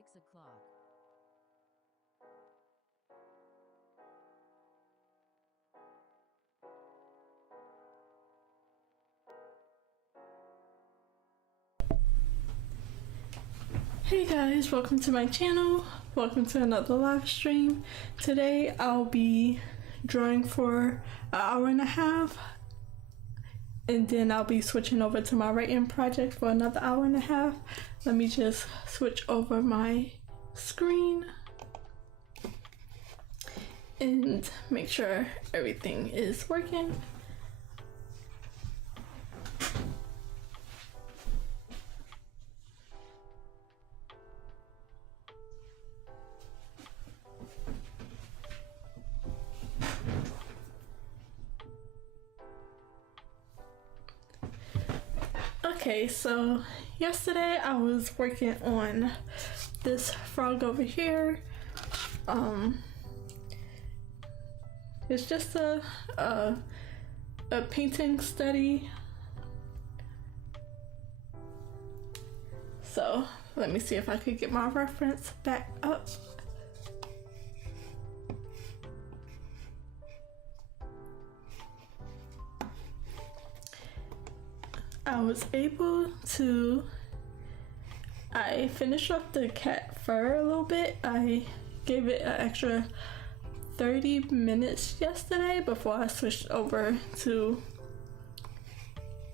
6 o'clock. Hey guys, welcome to my channel. Welcome to another live stream. Today I'll be drawing for an hour and a half, and then I'll be switching over to my writing project for another hour and a half. Let me just switch over my screen and make sure everything is working. Okay, so yesterday I was working on this frog over here. It's just a painting study. So let me see if I could get my reference back up. I was able to, I finished up the cat fur a little bit. I gave it an extra 30 minutes yesterday before I switched over to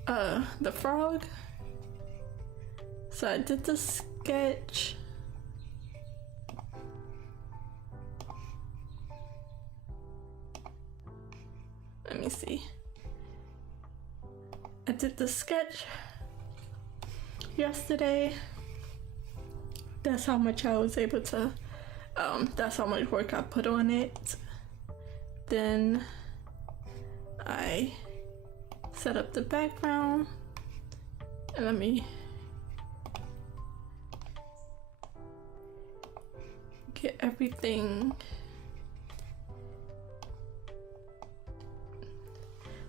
the frog. So I did the sketch. Let me see. I did the sketch yesterday. That's how much I was able to, that's how much work I put on it. Then I set up the background, and let me get everything.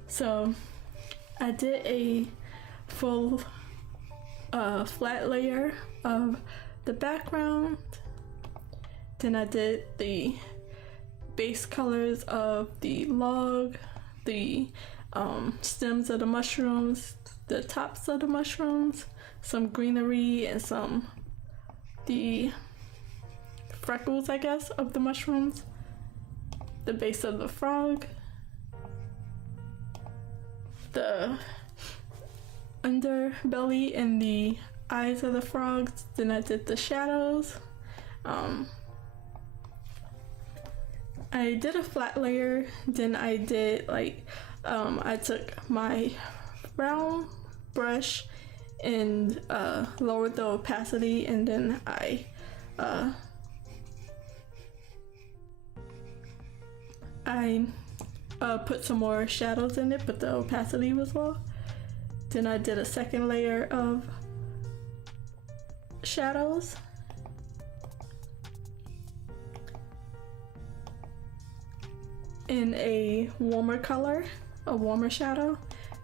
So I did a full flat layer of the background. Then I did the base colors of the log, the stems of the mushrooms, the tops of the mushrooms, some greenery, and the freckles, I guess, of the mushrooms, the base of the frog, the underbelly and the eyes of the frogs. Then I did the shadows. I did a flat layer. Then I did I took my round brush and lowered the opacity, and then I put some more shadows in it, but the opacity was low. Then I did a second layer of shadows. In a warmer color, a warmer shadow.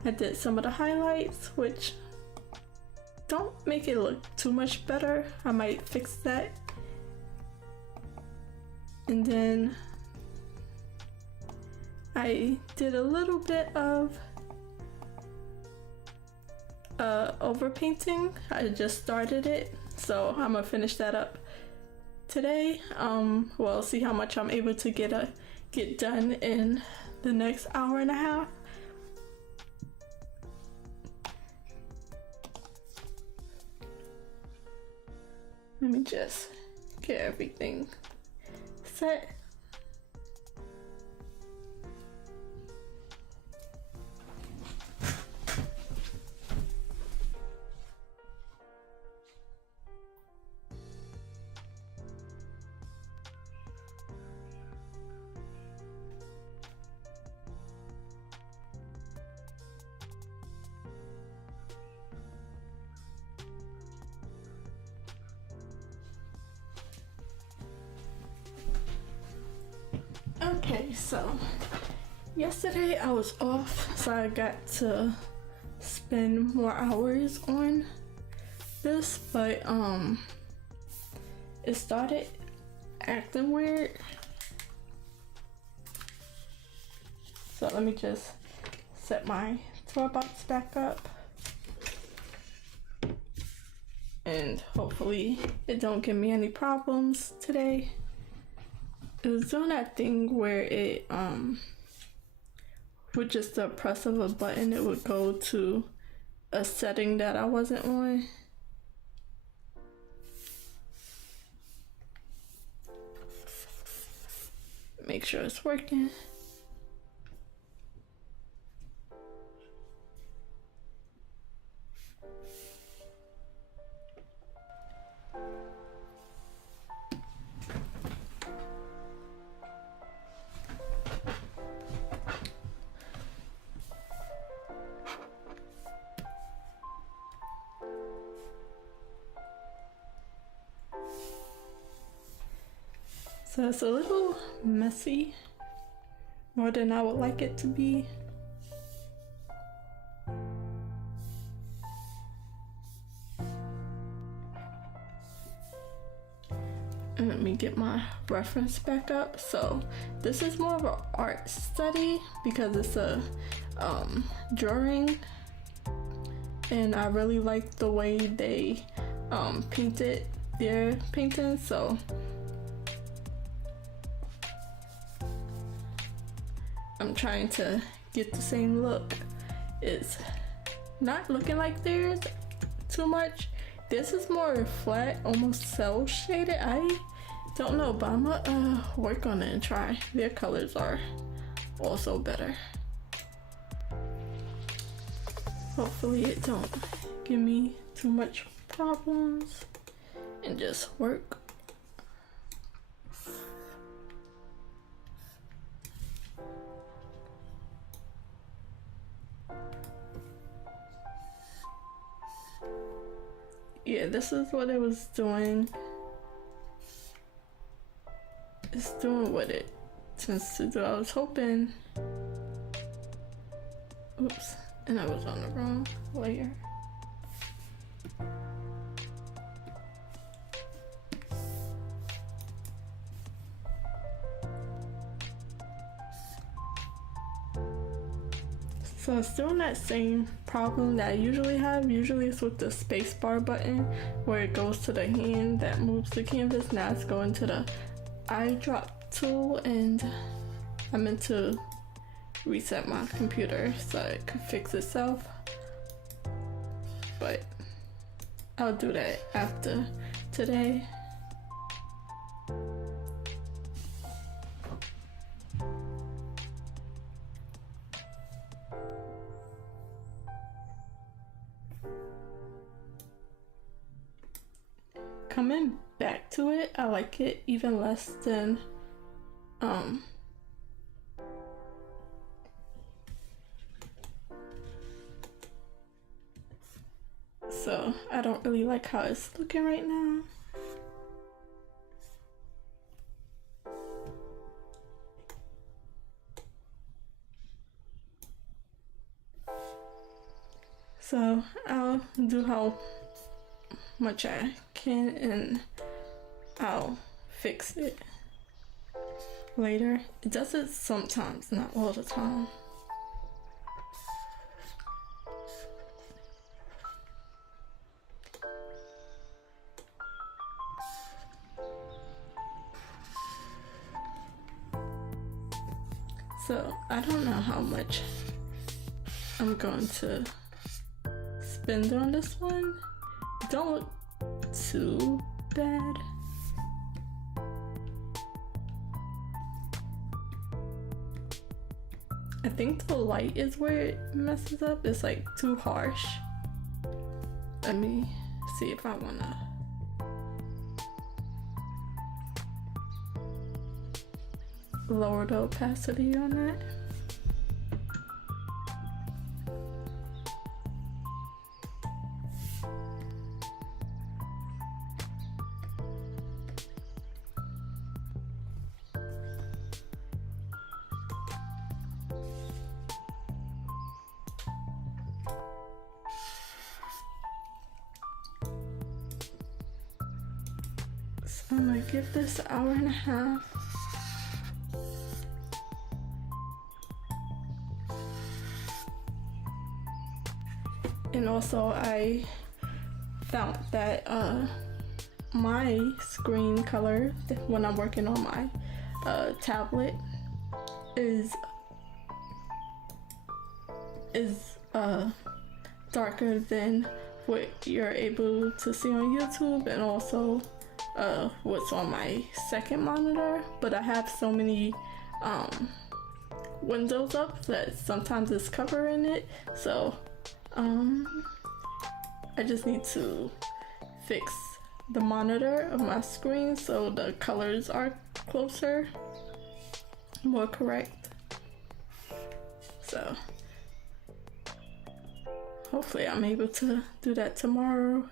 I did some of the highlights, which don't make it look too much better. I might fix that. And then I did a little bit of overpainting. I just started it, so I'm gonna finish that up today. Well, see how much I'm able to get done in the next hour and a half. Let me just get everything set. Okay, so yesterday I was off, so I got to spend more hours on this, but it started acting weird. So let me just set my toy box back up. And hopefully it don't give me any problems today. It was doing that thing where it with just the press of a button it would go to a setting that I wasn't on. Make sure it's working. So it's a little messy, more than I would like it to be. And let me get my reference back up. So this is more of an art study because it's a drawing, and I really like the way they painted their painting. So I'm trying to get the same look. It's not looking like theirs too much. This is more flat, almost cell shaded. I don't know, but I'm gonna work on it and try. Their colors are also better. Hopefully it don't give me too much problems and just work. Yeah, this is what it was doing. It's doing what it tends to do. I was hoping... Oops, and I was on the wrong layer. So it's doing that same problem that I usually have. Usually it's with the spacebar button where it goes to the hand that moves the canvas. Now it's going to the eyedrop tool, and I meant to reset my computer so it could fix itself. But I'll do that after today. Coming back to it, I like it even less than so I don't really like how it's looking right now. So I'll do how much I can and I'll fix it later. It does it sometimes, not all the time. So I don't know how much I'm going to spend on this one. It don't look too bad. I think the light is where it messes up. It's like too harsh. Let me see if I wanna lower the opacity on that. I'm gonna give this an hour and a half. And also I found that my screen color when I'm working on my tablet is darker than what you're able to see on YouTube, and also what's on my second monitor. But I have so many windows up that sometimes it's covering it, so I just need to fix the monitor of my screen so the colors are closer, more correct. So hopefully I'm able to do that tomorrow.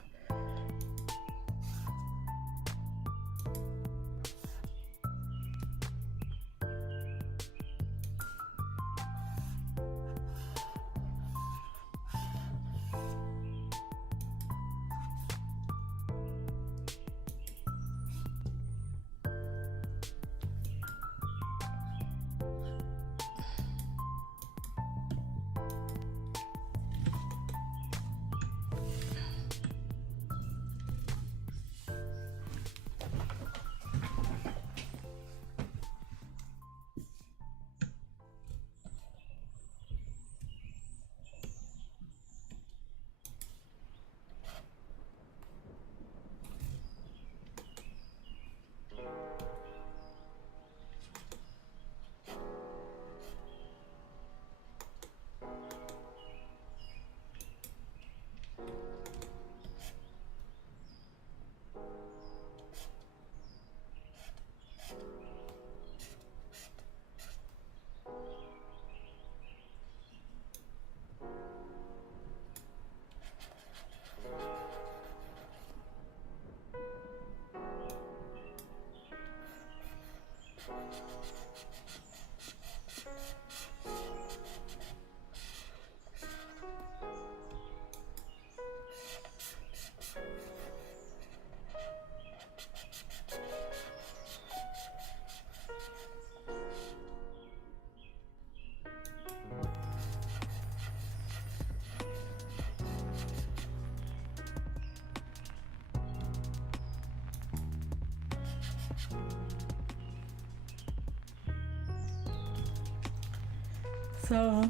So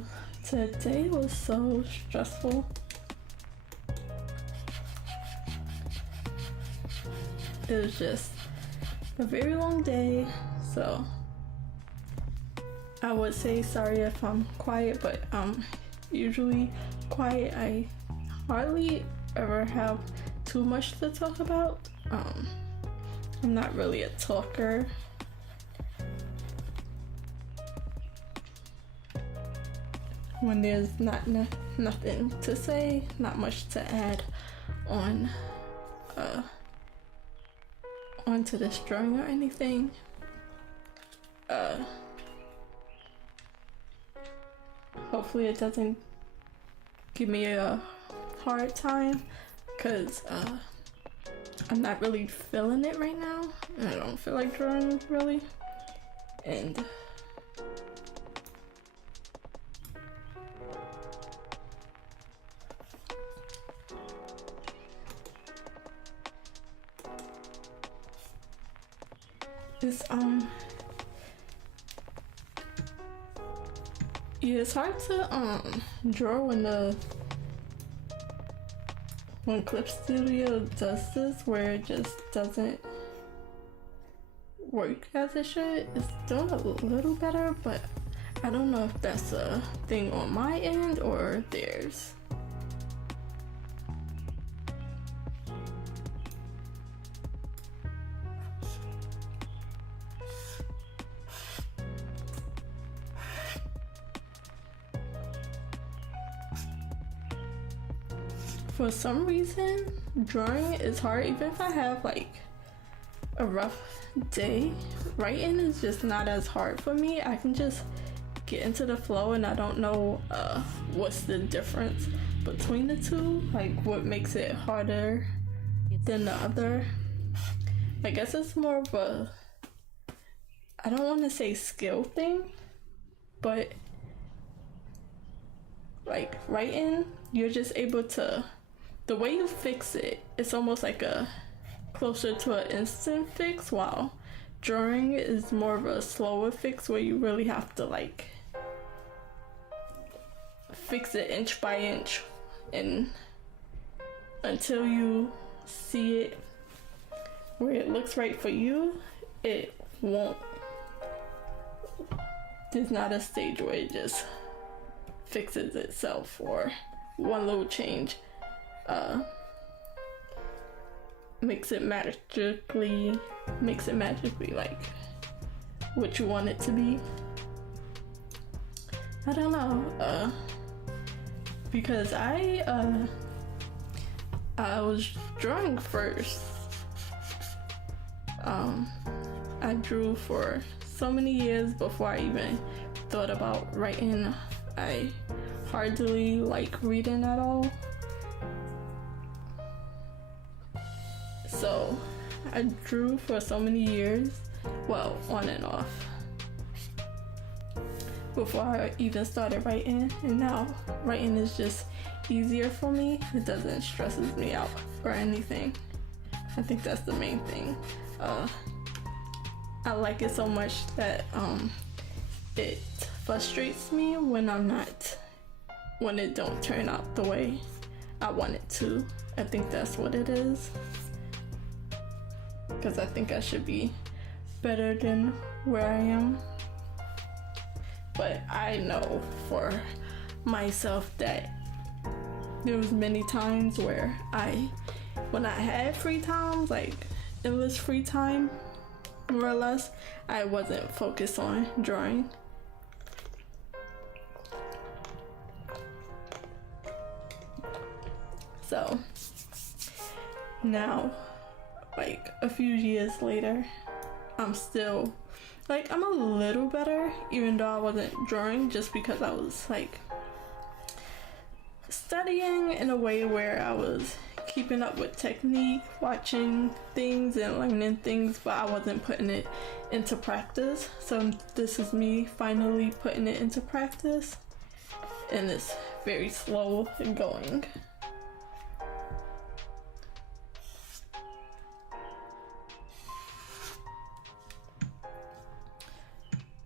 today was so stressful. It was just a very long day, so I would say sorry if I'm quiet, but I'm usually quiet. I hardly ever have too much to talk about. I'm not really a talker. When there's nothing to say, not much to add on onto this drawing or anything. Hopefully it doesn't give me a hard time, because I'm not really feeling it right now. I don't feel like drawing really, and it's hard to draw when Clip Studio does this, where it just doesn't work as it should. It's doing a little better, but I don't know if that's a thing on my end or theirs. For some reason, drawing is hard. Even if I have like a rough day, writing is just not as hard for me. I can just get into the flow, and I don't know what's the difference between the two, like what makes it harder than the other. I guess it's more of a, I don't want to say skill thing, but like writing, you're just able to, the way you fix it, it's almost like a closer to an instant fix, while drawing is more of a slower fix where you really have to like fix it inch by inch, and until you see it where it looks right for you, it won't, there's not a stage where it just fixes itself, or one little change makes it magically like what you want it to be. I don't know, because I was drawing first. I drew for so many years before I even thought about writing. I hardly like reading at all. So I drew for so many years, well, on and off, before I even started writing, and now writing is just easier for me. It doesn't stresses me out or anything. I think that's the main thing. I like it so much that it frustrates me when it don't turn out the way I want it to. I think that's what it is, because I think I should be better than where I am. But I know for myself that there was many times where when I had free time, like endless free time, more or less, I wasn't focused on drawing. So now, like a few years later, I'm still like, I'm a little better, even though I wasn't drawing, just because I was like studying in a way where I was keeping up with technique, watching things and learning things, but I wasn't putting it into practice. So this is me finally putting it into practice, and it's very slow going.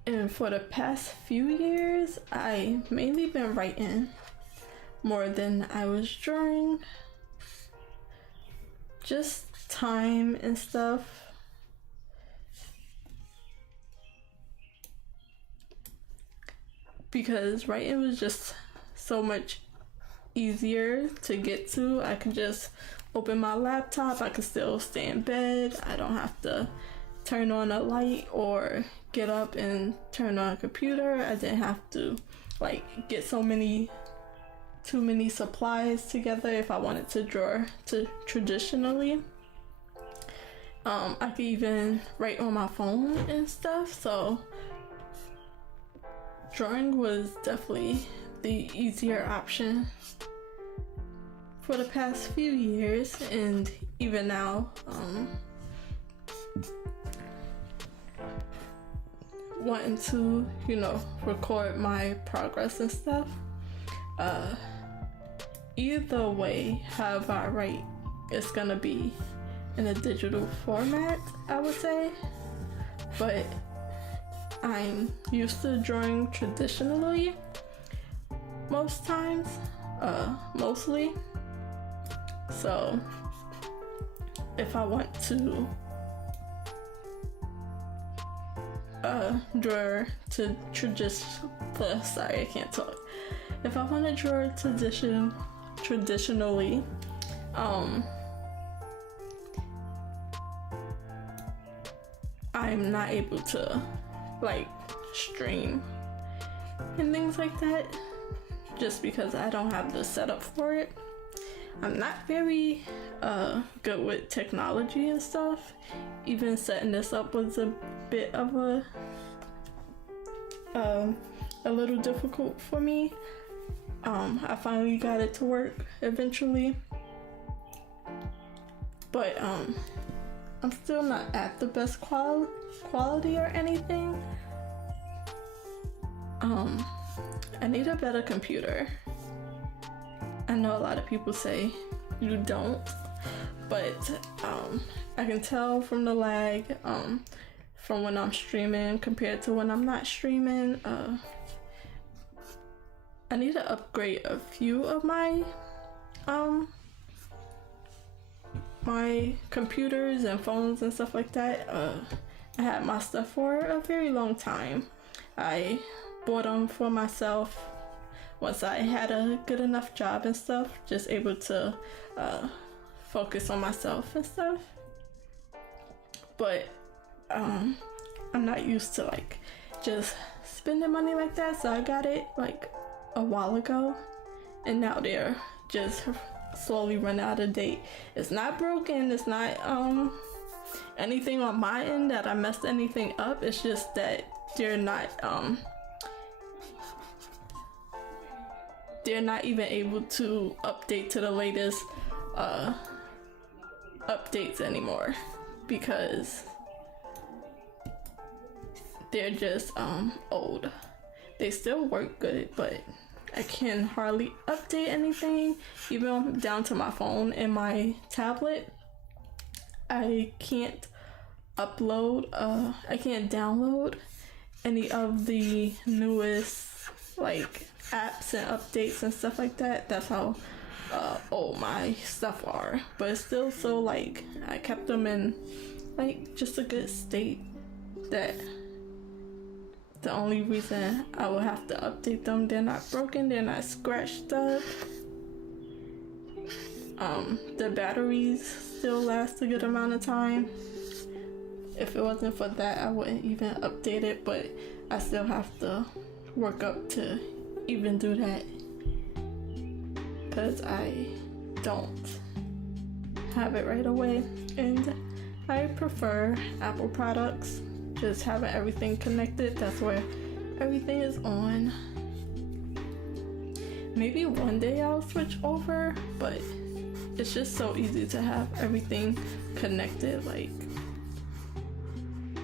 And for the past few years, I mainly been writing more than I was drawing. Just time and stuff. Because writing was just so much easier to get to. I could just open my laptop, I could still stay in bed. I don't have to turn on a light or get up and turn on a computer. I didn't have to like get too many supplies together if I wanted to draw traditionally. I could even write on my phone and stuff, so drawing was definitely the easier option for the past few years, and even now, wanting to, record my progress and stuff. Either way, however I write, it's gonna be in a digital format, I would say. But I'm used to drawing traditionally most times, mostly. So if I want to draw to sorry, I can't talk. If I want to draw traditionally, I'm not able to like stream and things like that, just because I don't have the setup for it. I'm not very good with technology and stuff. Even setting this up was a bit of a little difficult for me. I finally got it to work eventually, but I'm still not at the best quality or anything. I need a better computer. I know a lot of people say you don't, but I can tell from the lag from when I'm streaming compared to when I'm not streaming. I need to upgrade a few of my my computers and phones and stuff like that. I had my stuff for a very long time. I bought them for myself once I had a good enough job and stuff, just able to focus on myself and stuff. But I'm not used to like just spending money like that, so I got it like a while ago, and now they're just slowly running out of date. It's not broken, it's not anything on my end that I messed anything up. It's just that they're not even able to update to the latest updates anymore because they're just old. They still work good, but I can hardly update anything, even down to my phone and my tablet. I can't I can't download any of the newest like apps and updates and stuff like that. That's how old my stuff are. But it's still so like I kept them in like just a good state that the only reason I will have to update them, they're not broken, they're not scratched up. The batteries still last a good amount of time. If it wasn't for that, I wouldn't even update it, but I still have to work up to even do that because I don't have it right away, and I prefer Apple products. Just having everything connected, that's where everything is on. Maybe one day I'll switch over, but it's just so easy to have everything connected. Like,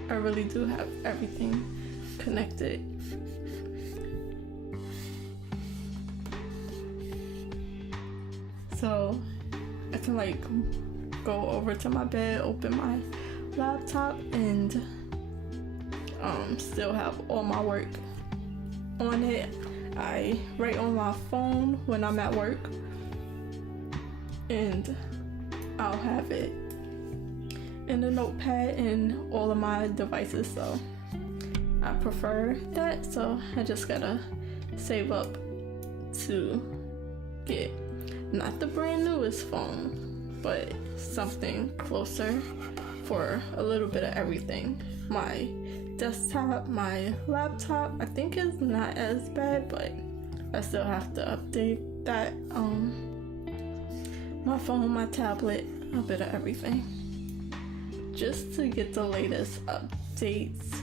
I really do have everything connected. So I can like go over to my bed, open my laptop, and still have all my work on it. I write on my phone when I'm at work, and I'll have it in the notepad in all of my devices, so I prefer that. So I just gotta save up to get not the brand newest phone, but something closer for a little bit of everything. My desktop, my laptop, I think is not as bad, but I still have to update that. My phone, my tablet, a bit of everything, just to get the latest updates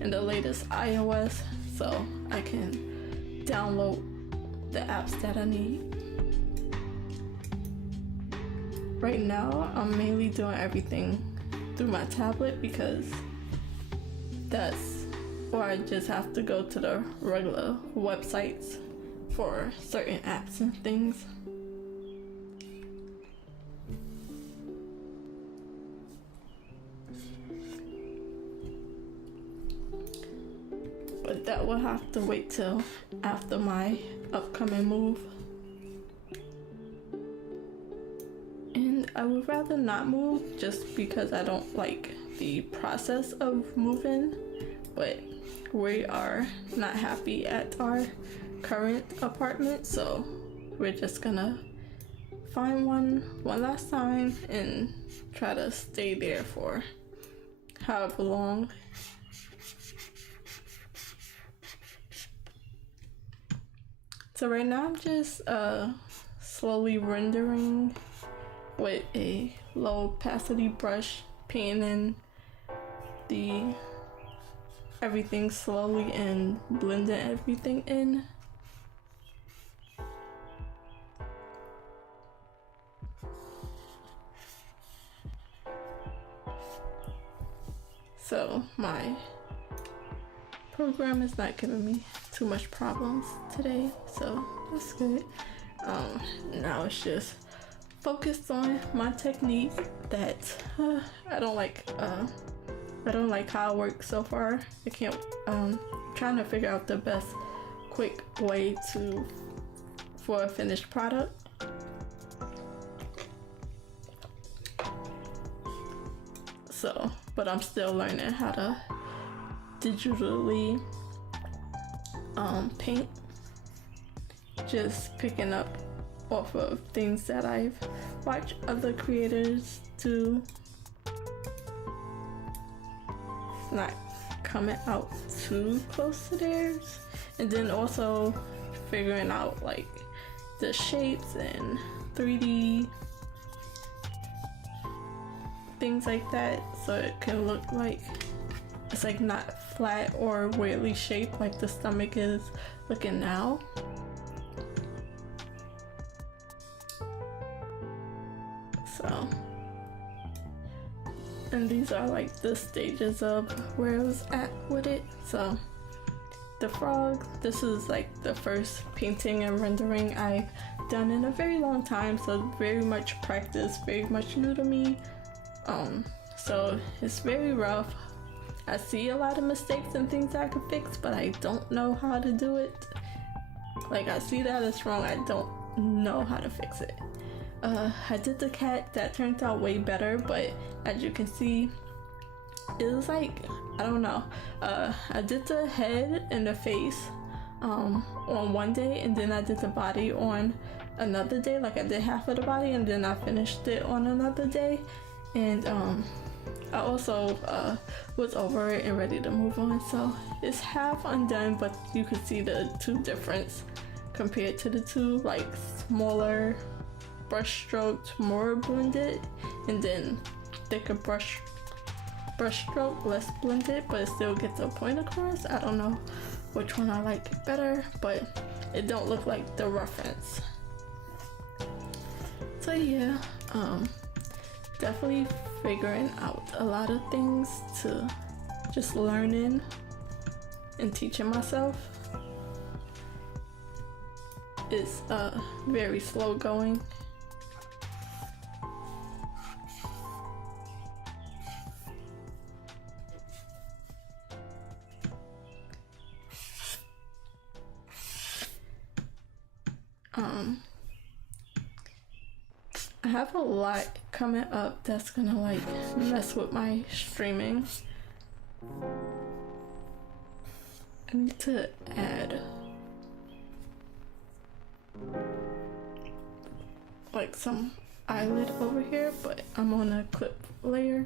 and the latest iOS, so I can download the apps that I need. Right now, I'm mainly doing everything through my tablet because or I just have to go to the regular websites for certain apps and things. But that will have to wait till after my upcoming move. And I would rather not move just because I don't like the process of moving, but we are not happy at our current apartment, so we're just gonna find one last time and try to stay there for however long. So right now I'm just slowly rendering with a low opacity brush, painting everything slowly and blending everything in. So my program is not giving me too much problems today, so that's good. Now it's just focused on my technique that I don't like how it works so far. I can't trying to figure out the best quick way for a finished product. So, but I'm still learning how to digitally paint, just picking up off of things that I've watched other creators do. It's not coming out too close to theirs, and then also figuring out like the shapes and 3D things like that, so it can look like it's like not flat or weirdly shaped like the stomach is looking now. So, and these are like the stages of where I was at with it. So the frog, this is like the first painting and rendering I've done in a very long time, so very much practice, very much new to me. So it's very rough. I see a lot of mistakes and things I could fix, but I don't know how to do it. Like, I see that it's wrong, I don't know how to fix it. I did the cat, that turned out way better, but as you can see, it was like, I don't know. I did the head and the face on one day, and then I did the body on another day. Like, I did half of the body and then I finished it on another day. And I also was over it and ready to move on, so it's half undone, but you can see the two difference compared to the two, like smaller brush strokes, more blended, and then thicker brush stroke, less blended, but it still gets a point across. I don't know which one I like better, but it don't look like the reference. So yeah, definitely figuring out a lot of things, to just learning and teaching myself. It's very slow going. I have a lot coming up that's gonna like mess with my streaming. I need to add like some eyelid over here, but I'm on a clip layer.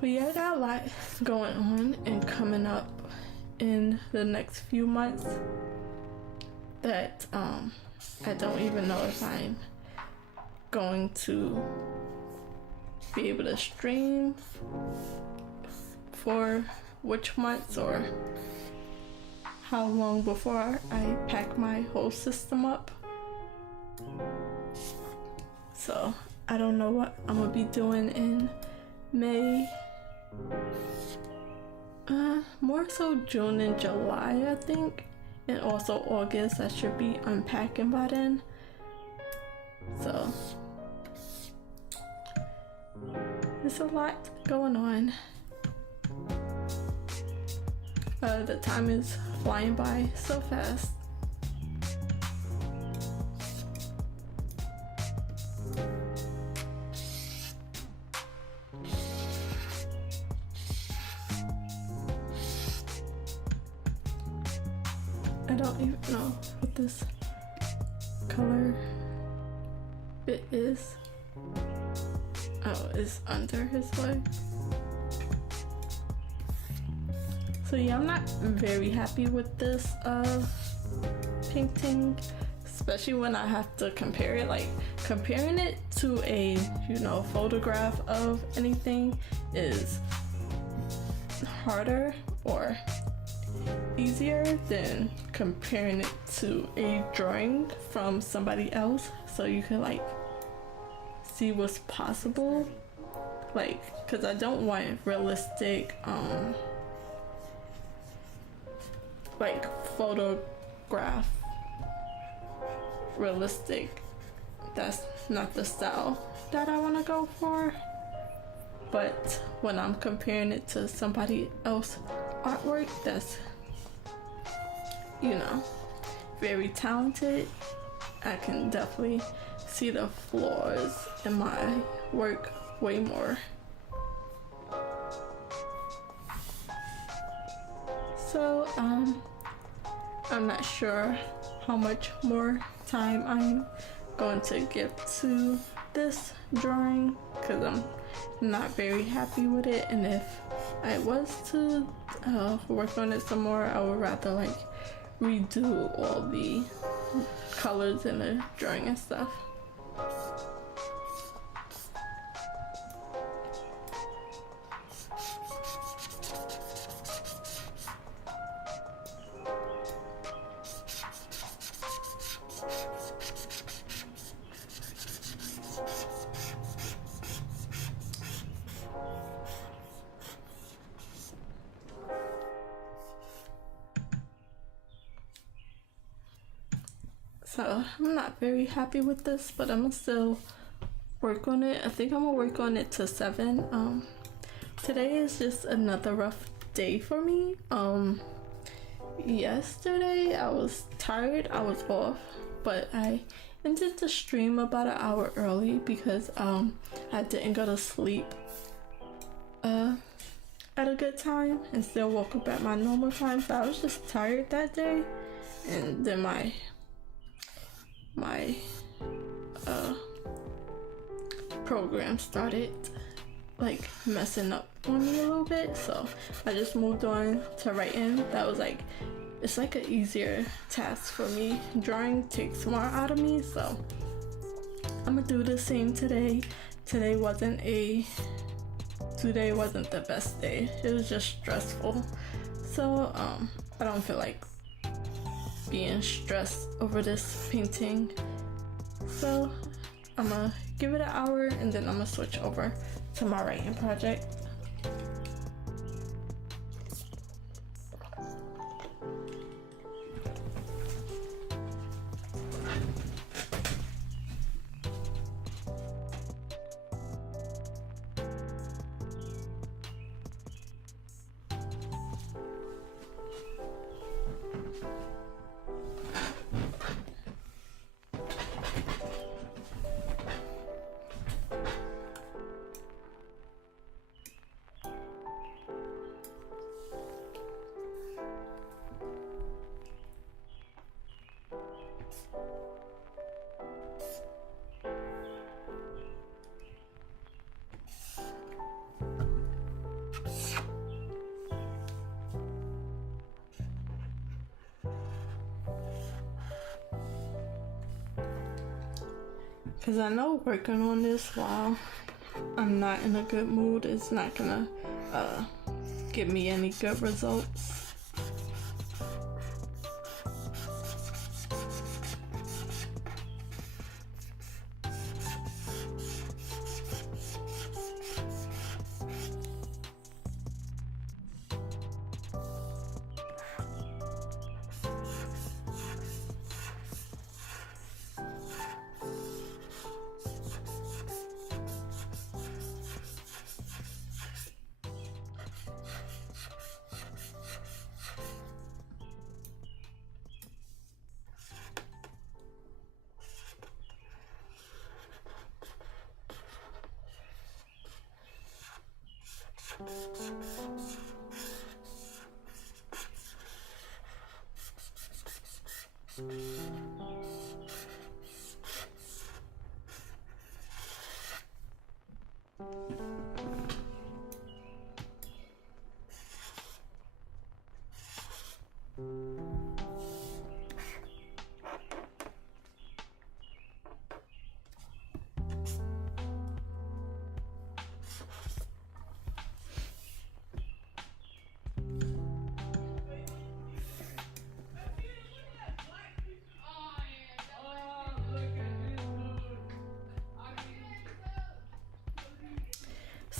But yeah, I got a lot going on and coming up in the next few months that I don't even know if I'm going to be able to stream for which months or how long before I pack my whole system up. So I don't know what I'm gonna be doing in May. More so June and July, I think, and also August. I should be unpacking by then. So there's a lot going on. The time is flying by so fast. I don't even know what this color bit is. Oh, it's under his leg. So yeah, I'm not very happy with this painting, especially when I have to compare it. Like, comparing it to a, photograph of anything is harder or easier than comparing it to a drawing from somebody else, so you can like see what's possible. Like, because I don't want realistic like photograph realistic. That's not the style that I want to go for. But when I'm comparing it to somebody else's artwork that's, you know, very talented, I can definitely see the flaws in my work way more. So I'm not sure how much more time I'm going to give to this drawing, because I'm not very happy with it, and if I was to work on it some more, I would rather like redo all the colors in the drawing and stuff. So I'm not very happy with this, but I'm gonna still work on it. I think I'm gonna work on it to 7. Today is just another rough day for me. Yesterday I was tired, I was off, but I ended the stream about an hour early because I didn't go to sleep at a good time and still woke up at my normal time. So I was just tired that day, and then my program started like messing up on me a little bit, so I just moved on to writing. That was like, it's like an easier task for me. Drawing takes more out of me, so I'm gonna do the same today. Today wasn't the best day. It was just stressful, so I don't feel like being stressed over this painting. So I'm gonna give it an hour and then I'm gonna switch over to my writing project. Because I know working on this while I'm not in a good mood is not gonna give me any good results.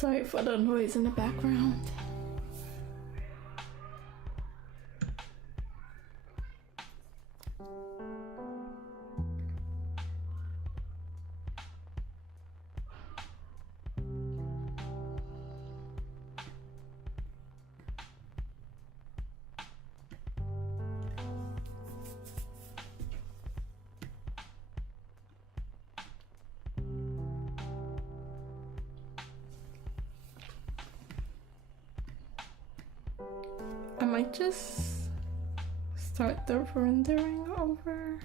Sorry for the noise in the background. I might just start the rendering over.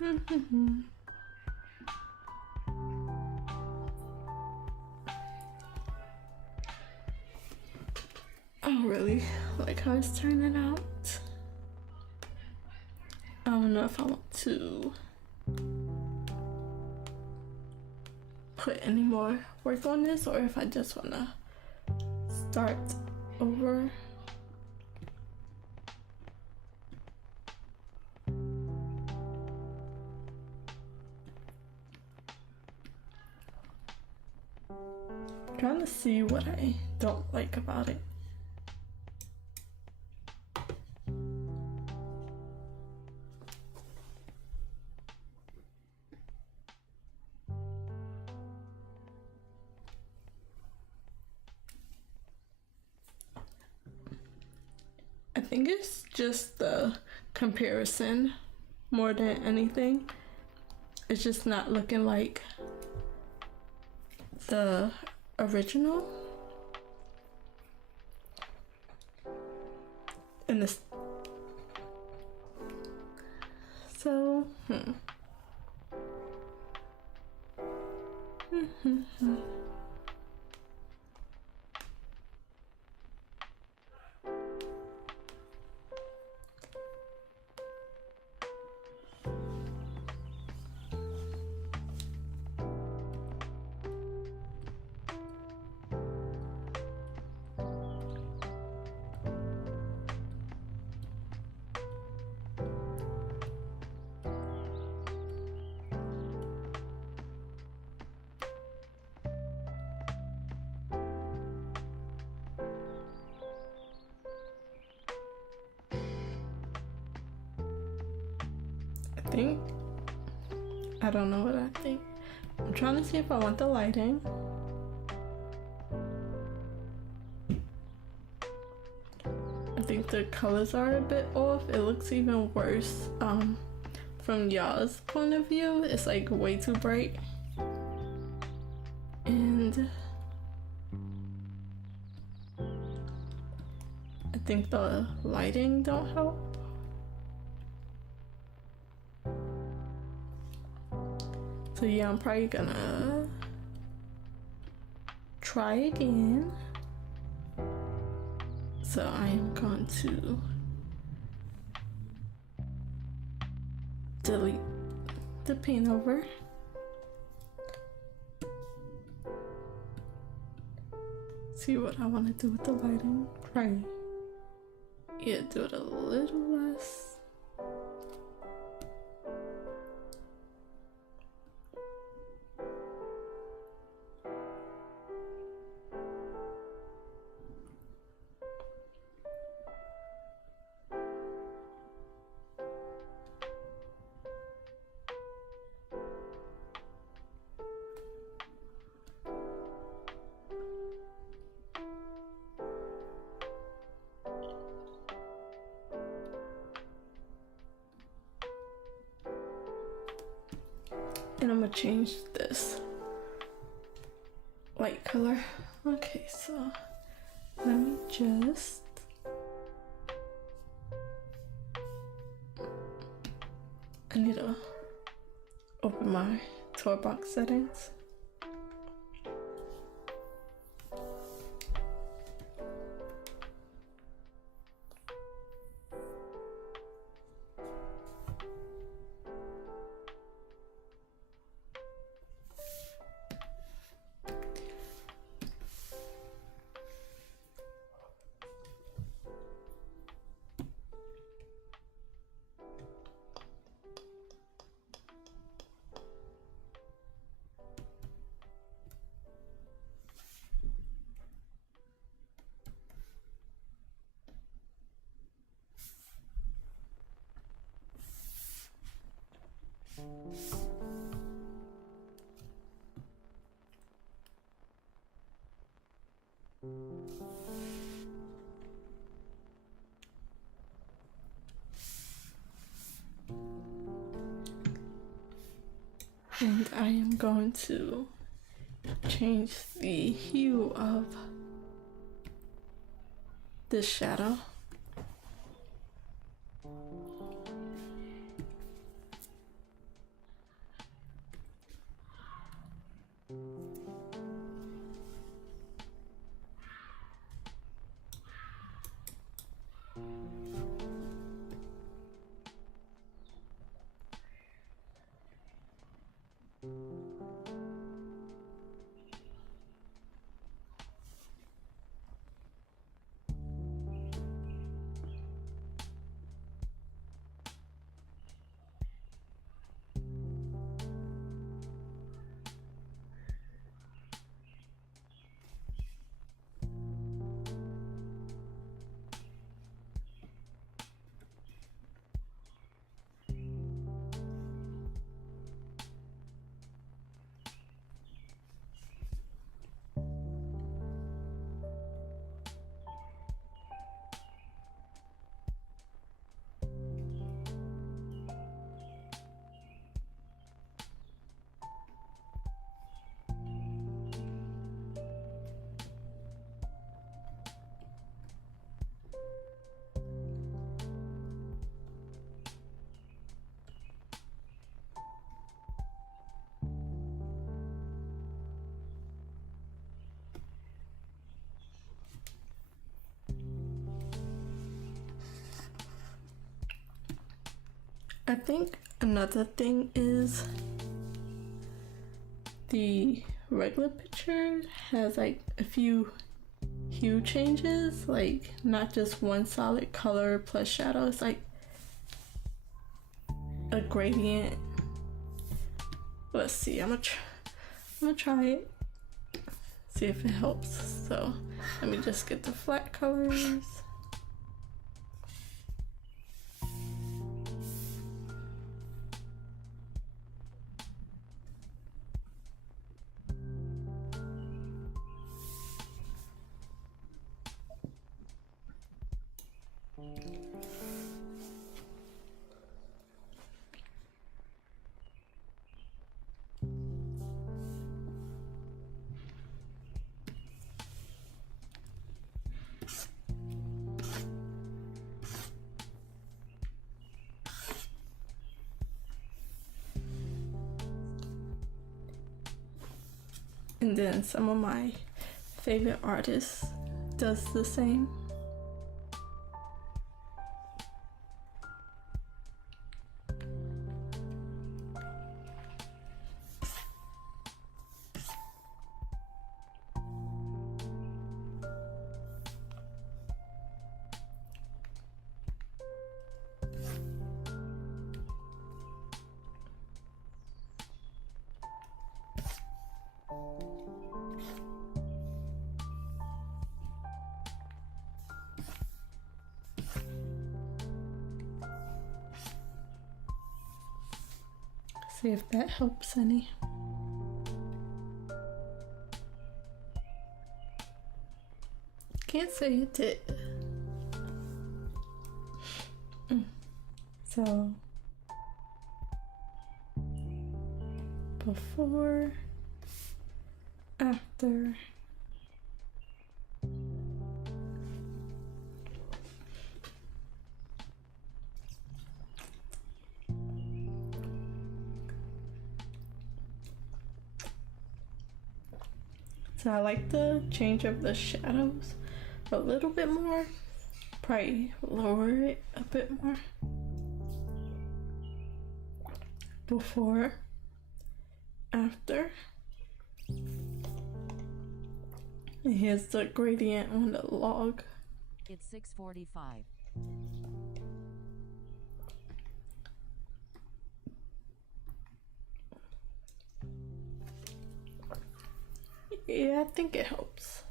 I don't really like how it's turning out. I don't know if I want to put any more work on this or if I just want to start over. I'm trying to see what I don't like about it. I think it's just the comparison more than anything. It's just not looking like the original. And this, so I don't know what I think. I'm trying to see if I want the lighting. I think the colors are a bit off. It looks even worse from y'all's point of view. It's like way too bright. And I think the lighting don't help. So yeah, I'm probably gonna try again. So I am going to delete the paint over. See what I want to do with the lighting. Try, yeah, do it a little less. And I'm gonna change this light color. Okay, so let me just I need to open my toolbox settings. And I am going to change the hue of this shadow. I think another thing is the regular picture has like a few hue changes, like not just one solid color plus shadow. It's like a gradient. Let's see, I'm gonna try it, see if it helps. So let me just get the flat colors. And then some of my favorite artists does the same. See if that helps any. Can't say it did. So before, after. So I like the change of the shadows a little bit more. Probably lower it a bit more. Before, after. And here's the gradient on the log. It's 6:45. Yeah, I think it helps.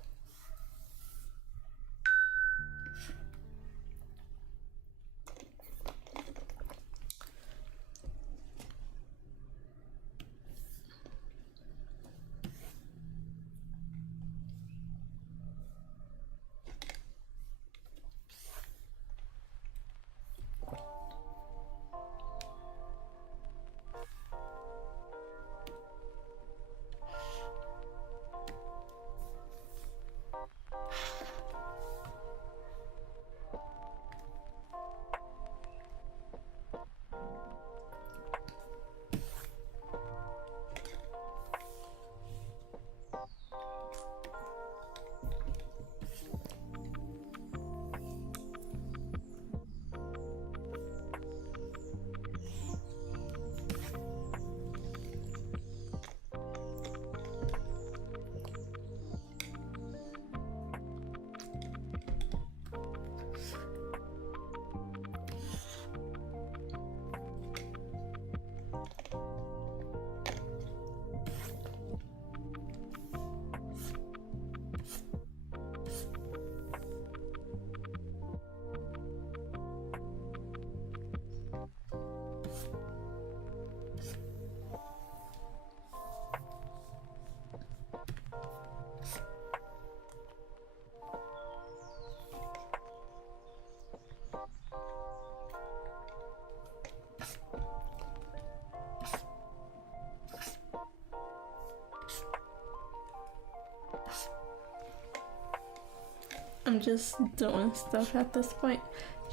I'm just doing stuff at this point.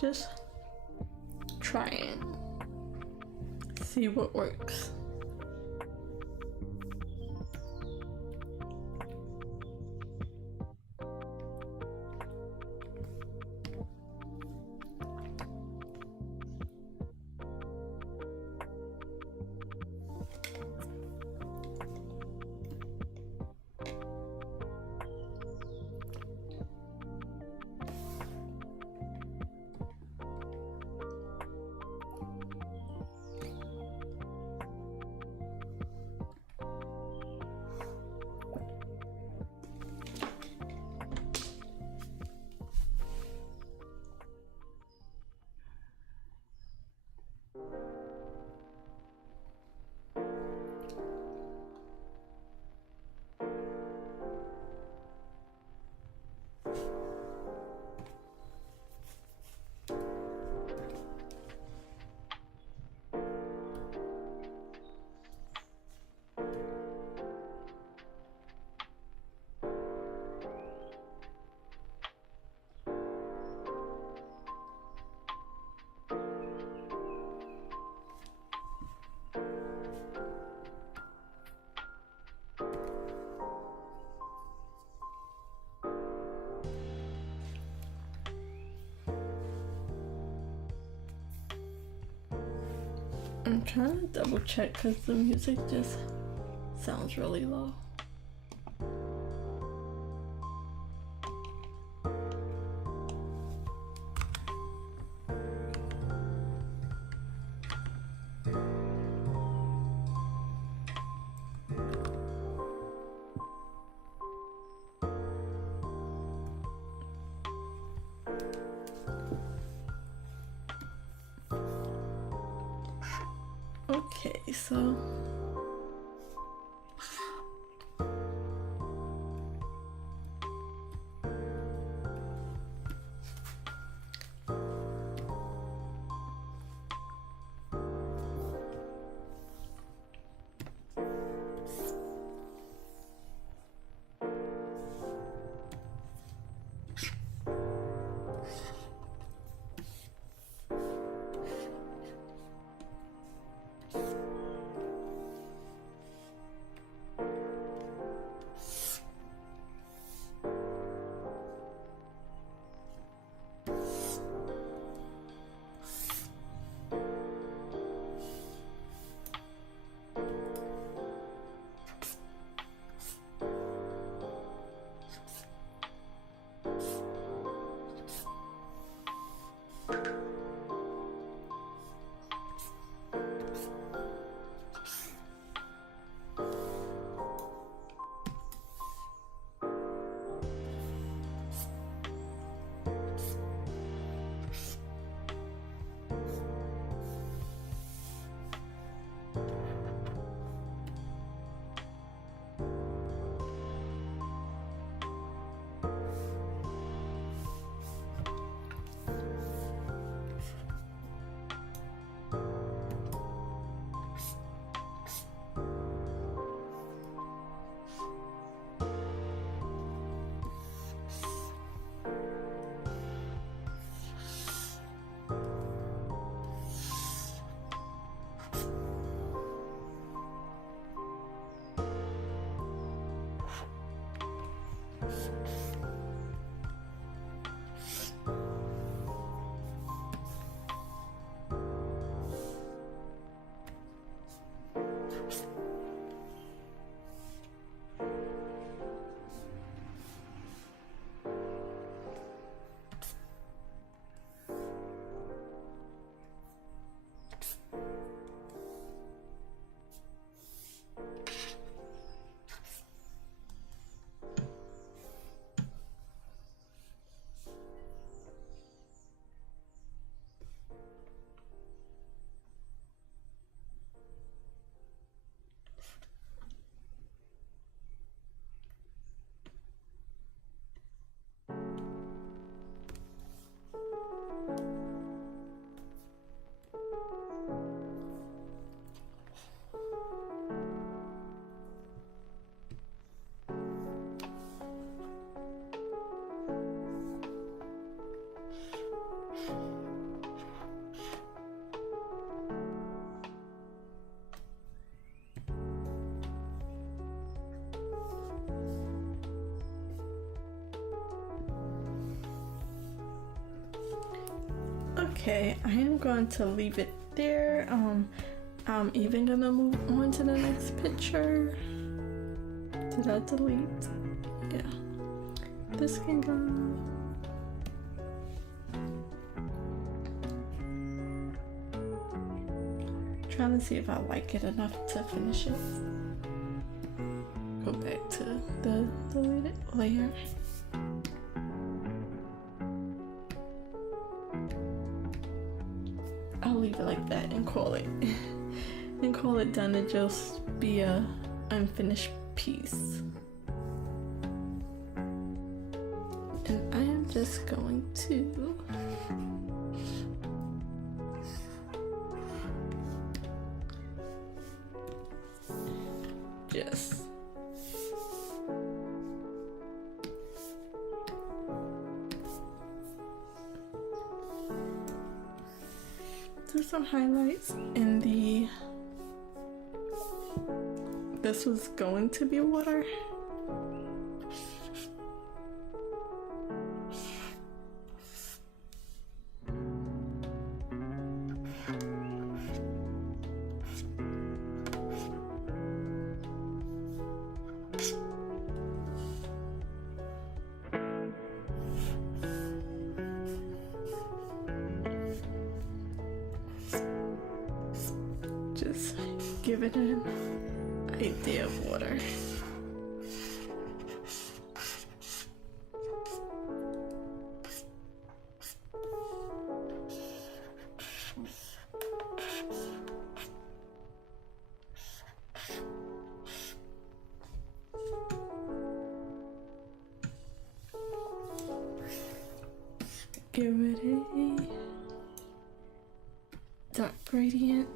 Just trying. See what works. I'm trying to double check because the music just sounds really low. Okay, so Okay, I am going to leave it there. I'm even gonna move on to the next picture. Did I delete? Yeah. This can go. Trying to see if I like it enough to finish it. Go back to the deleted layer. I'll leave it like that and call it and call it done. It just be a unfinished piece. And I am just going to just do some highlights in the, this was going to be water. Just give it an idea of water. Give it a dark gradient.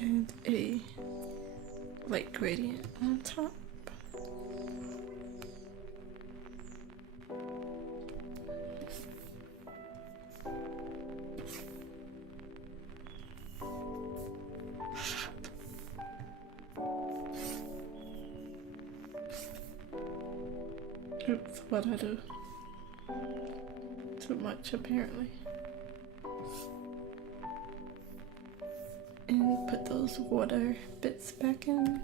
And a light gradient on top. Oops, what I do? Too much apparently. And put those water bits back in.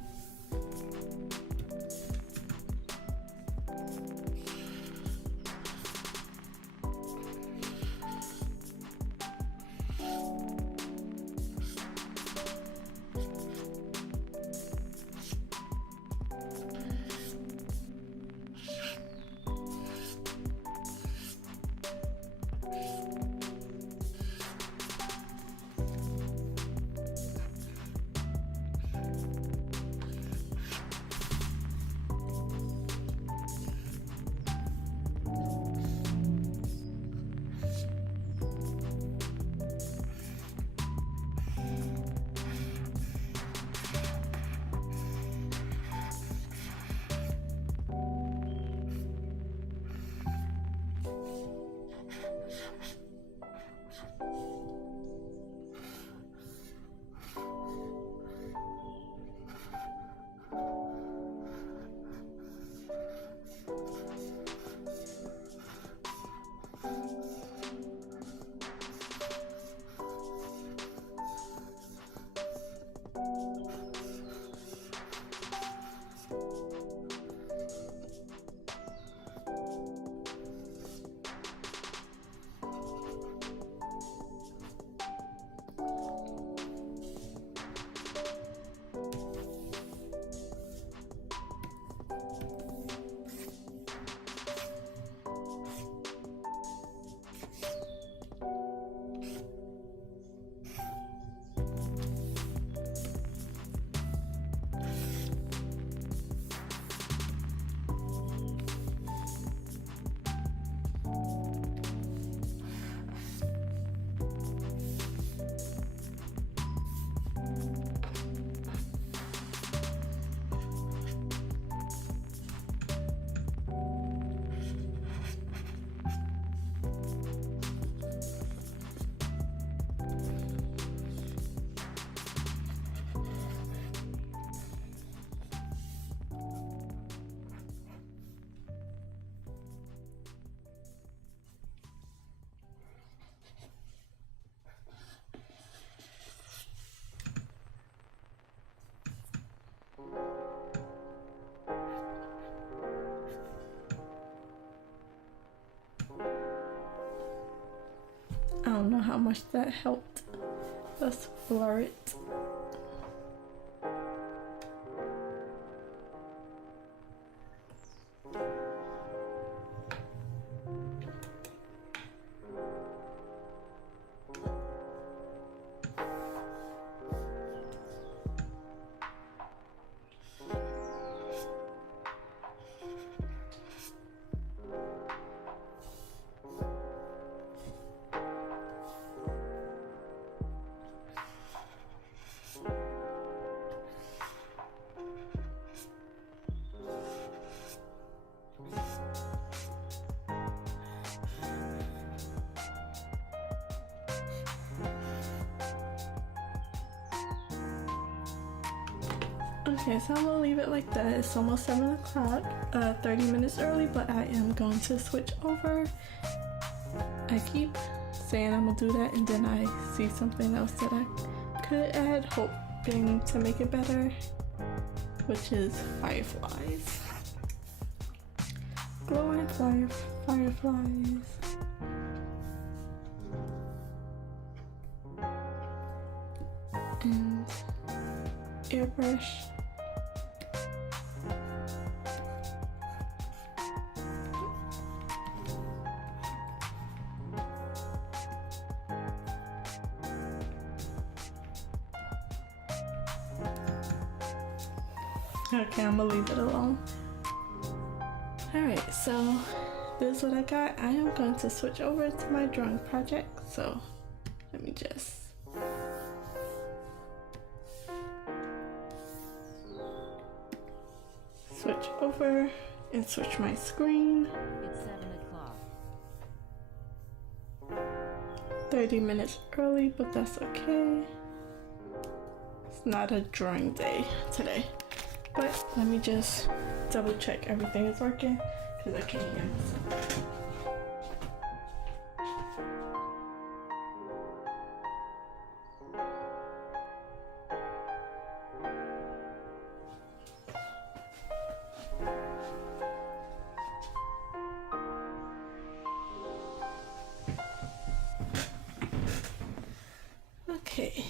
don't know how much that helped. Let's blur it. Okay, so I'm gonna leave it like that. It's almost 7 o'clock, 30 minutes early, but I am going to switch over. I keep saying I'm gonna do that, and then I see something else that I could add, hoping to make it better, which is fireflies. Glowing fireflies. And airbrush. Okay, I'm gonna leave it alone. Alright, so this is what I got. I am going to switch over to my drawing project. So let me just switch over and switch my screen. It's 7 o'clock. 30 minutes early, but that's okay. It's not a drawing day today. But let me just double check everything is working, because I can't hear myself. Okay.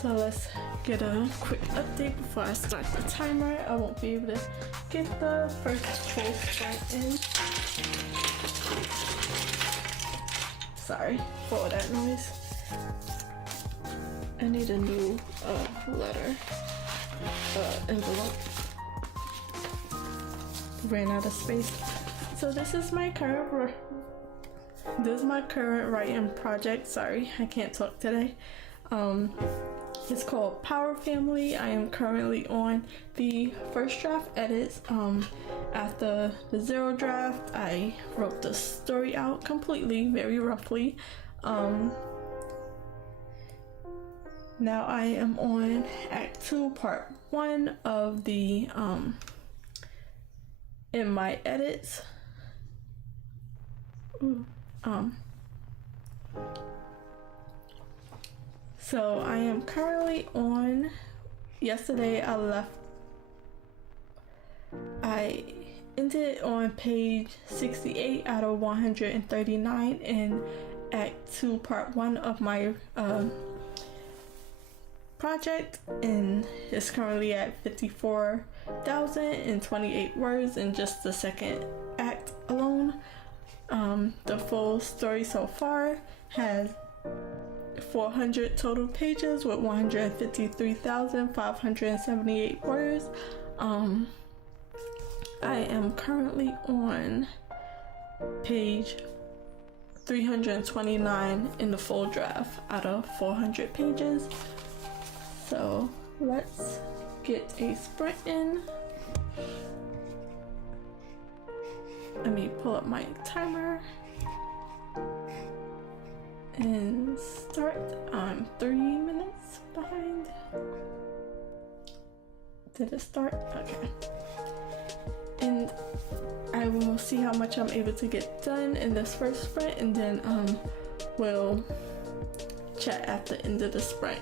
So let's get a quick update before I start the timer. I won't be able to get the first full sprint in. Sorry for all that noise. I need a new letter envelope. Ran out of space. So this is my current writing project. Sorry, I can't talk today. It's called Power Family. I am currently on the first draft edits. After the zero draft, I wrote the story out completely, very roughly. Now I am on Act 2, Part 1 of the, in my edits. So I am currently on, yesterday I ended on page 68 out of 139 in Act 2 Part 1 of my project, and it's currently at 54,028 words in just the second act alone. The full story so far has 400 total pages with 153,578 words. I am currently on page 329 in the full draft out of 400 pages. So let's get a sprint in. Let me pull up my timer and start. I'm 3 minutes behind. Did it start? Okay. And I will see how much I'm able to get done in this first sprint, and then we'll chat at the end of the sprint.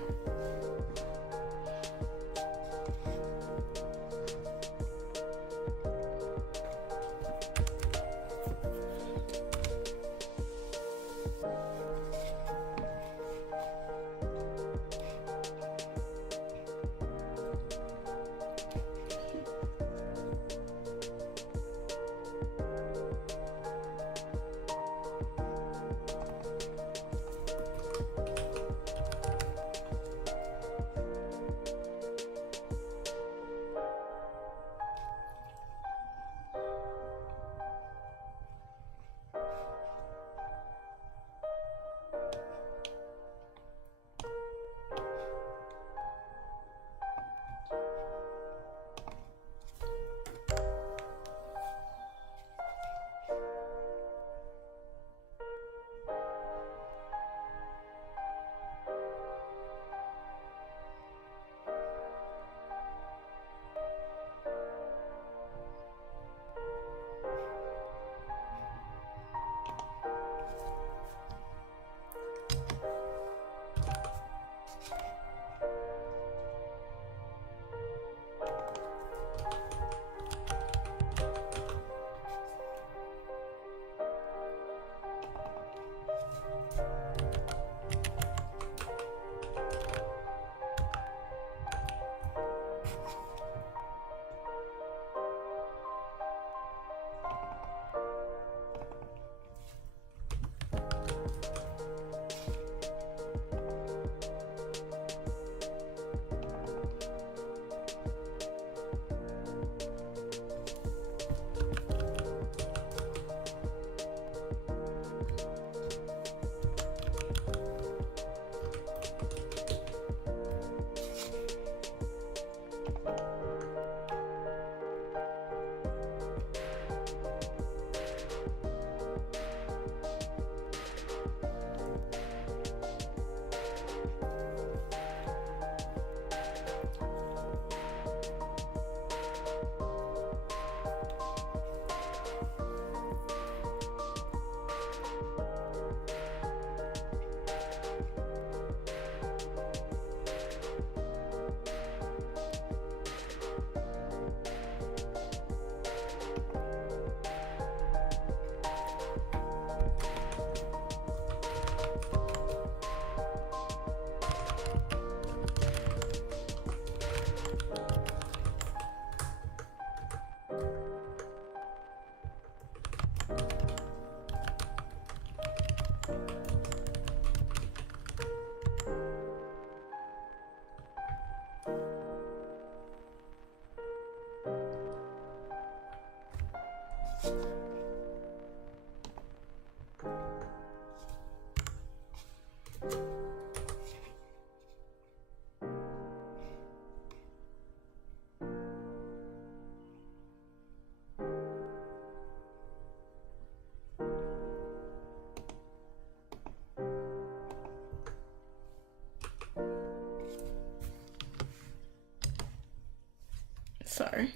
Sorry.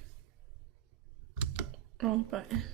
Wrong button.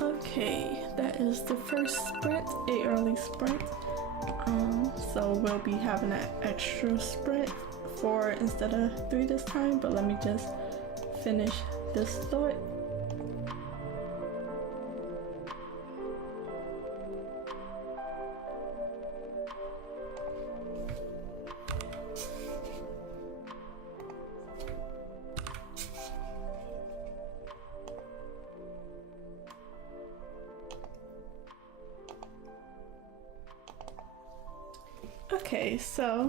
Okay, that is the first sprint, a early sprint. So we'll be having an extra sprint, 4 instead of 3 this time, but let me just finish this thought. Okay, so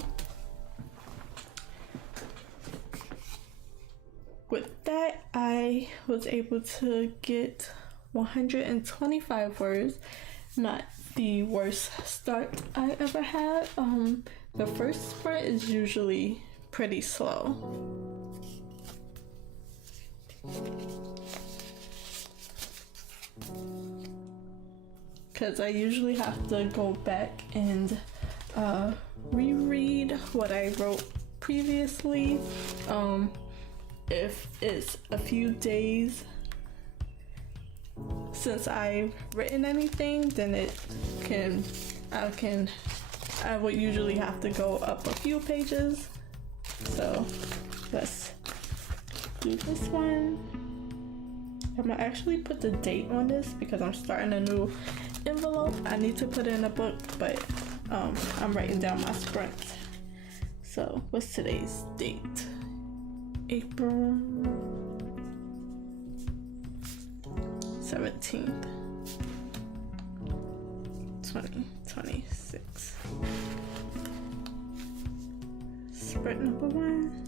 with that, I was able to get 125 words. Not the worst start I ever had. The first sprint is usually pretty slow. Because I usually have to go back and reread what I wrote previously. If it's a few days since I've written anything, then I would usually have to go up a few pages. So let's do this one. I'm gonna actually put the date on this because I'm starting a new envelope. I need to put it in a book, but I'm writing down my sprints. So what's today's date? April 17th, 2026. Sprint number 1.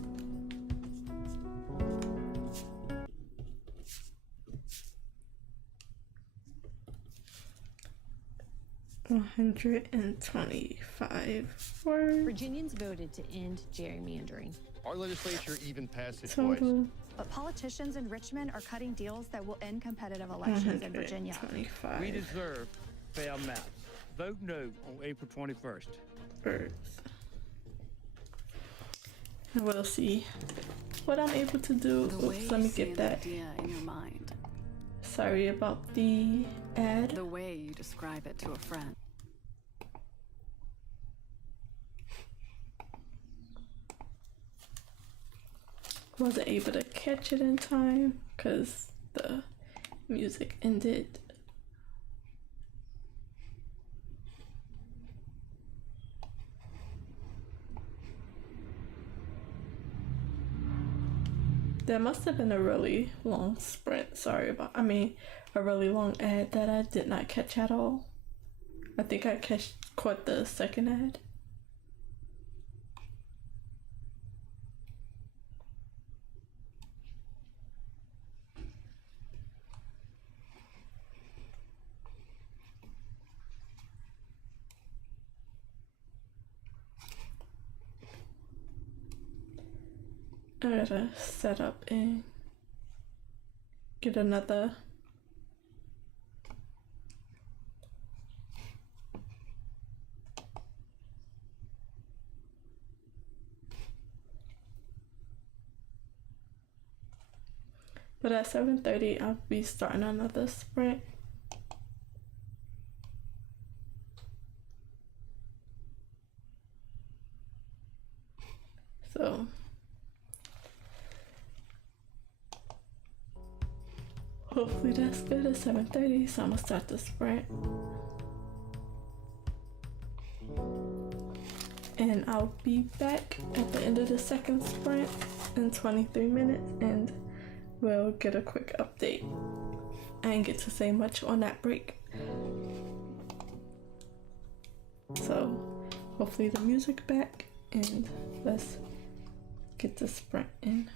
$125 words. Virginians voted to end gerrymandering. Our legislature even passed it Total twice. But politicians in Richmond are cutting deals that will end competitive elections in Virginia. 125 We deserve fair maps. Vote no on April 21st. words. And we'll see what I'm able to do. Oops, let me get that. Idea in your mind. Sorry about the ad. The way you describe it to a friend. Wasn't able to catch it in time because the music ended. That must have been a really long sprint. A really long ad that I did not catch at all. I think I caught the second ad. I gotta set up and get another but at 7:30 I'll be starting another sprint. So hopefully that's good at 7:30, so I'm gonna start the sprint. And I'll be back at the end of the second sprint in 23 minutes and we'll get a quick update. I didn't get to say much on that break. So hopefully the music back and let's get the sprint in.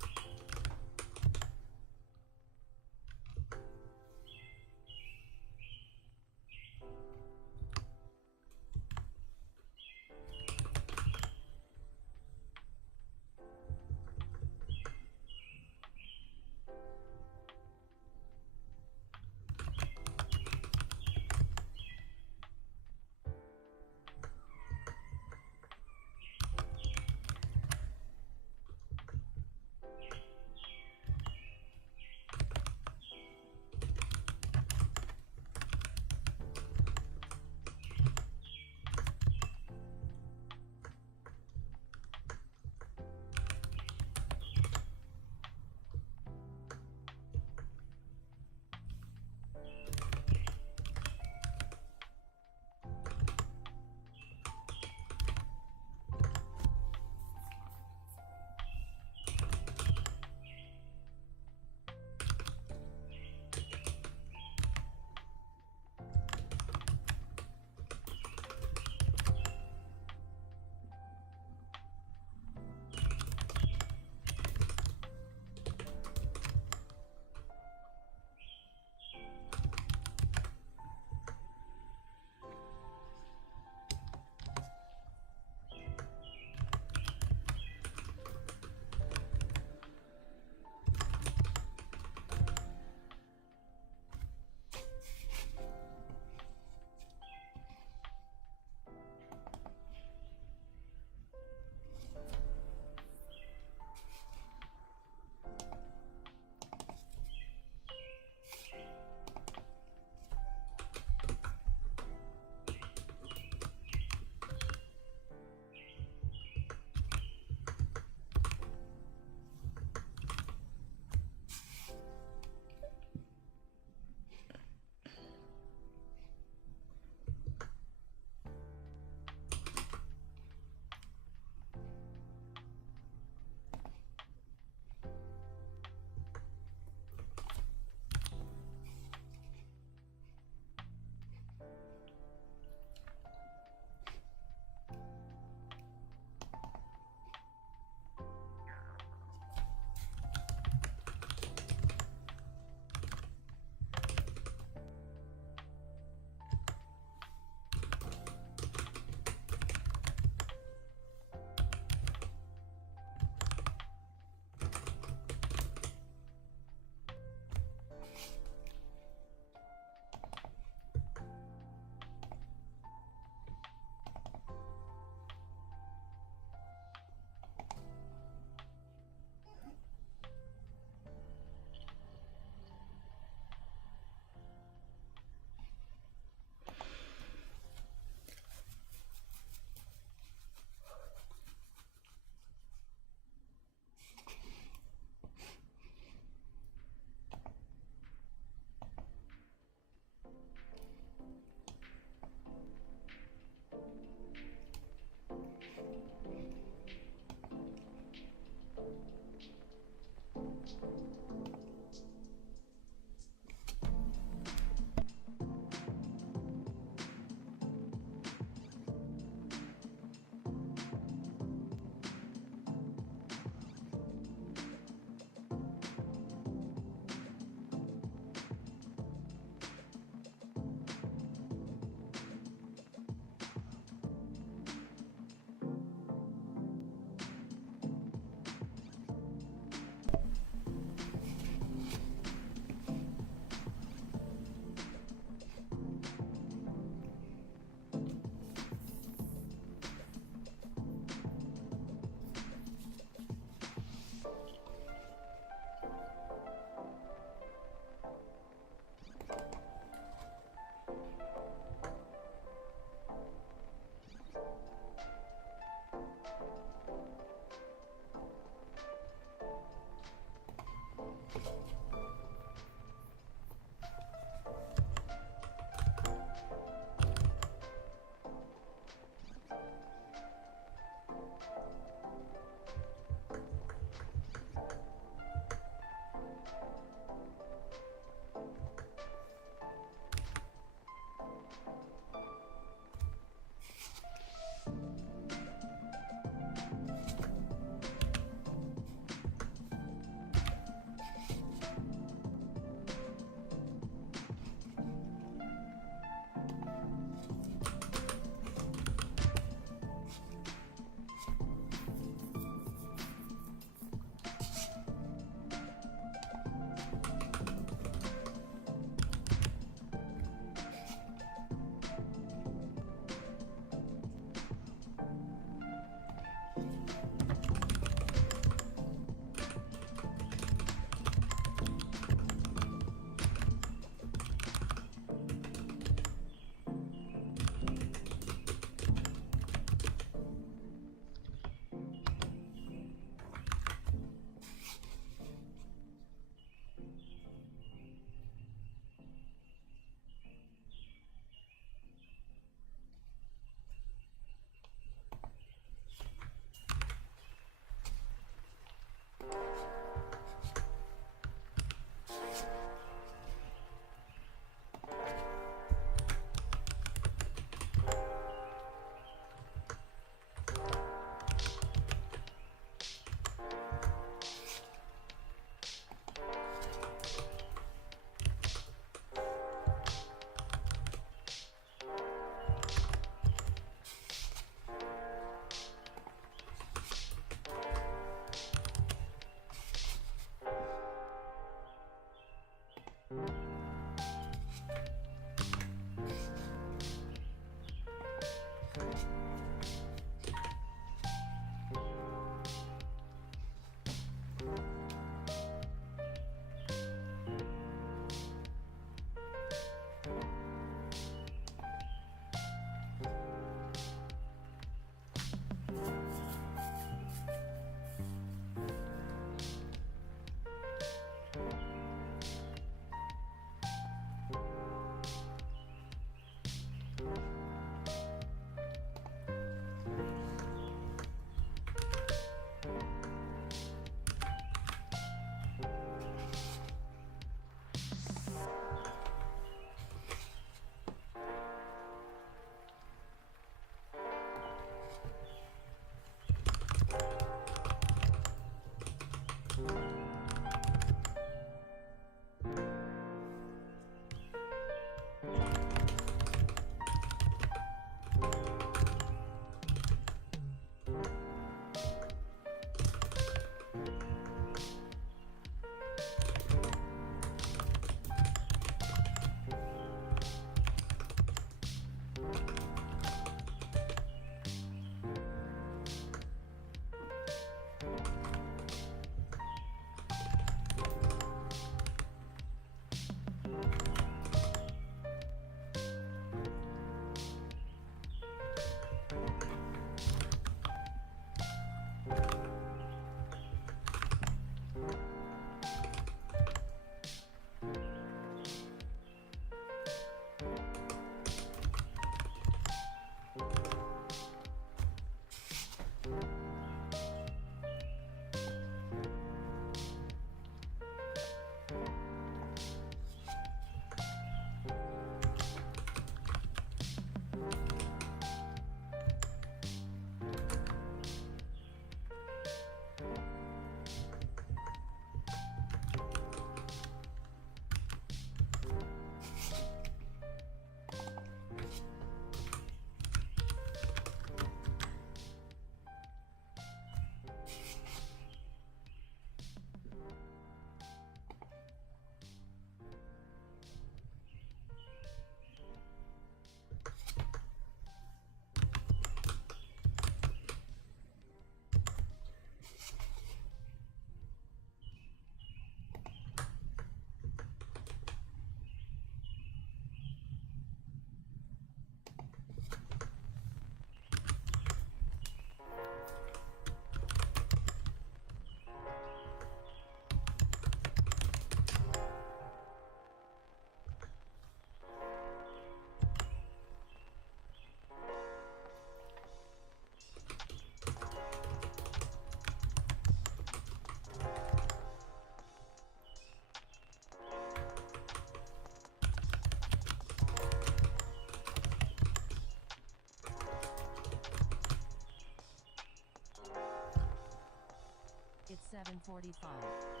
7:45.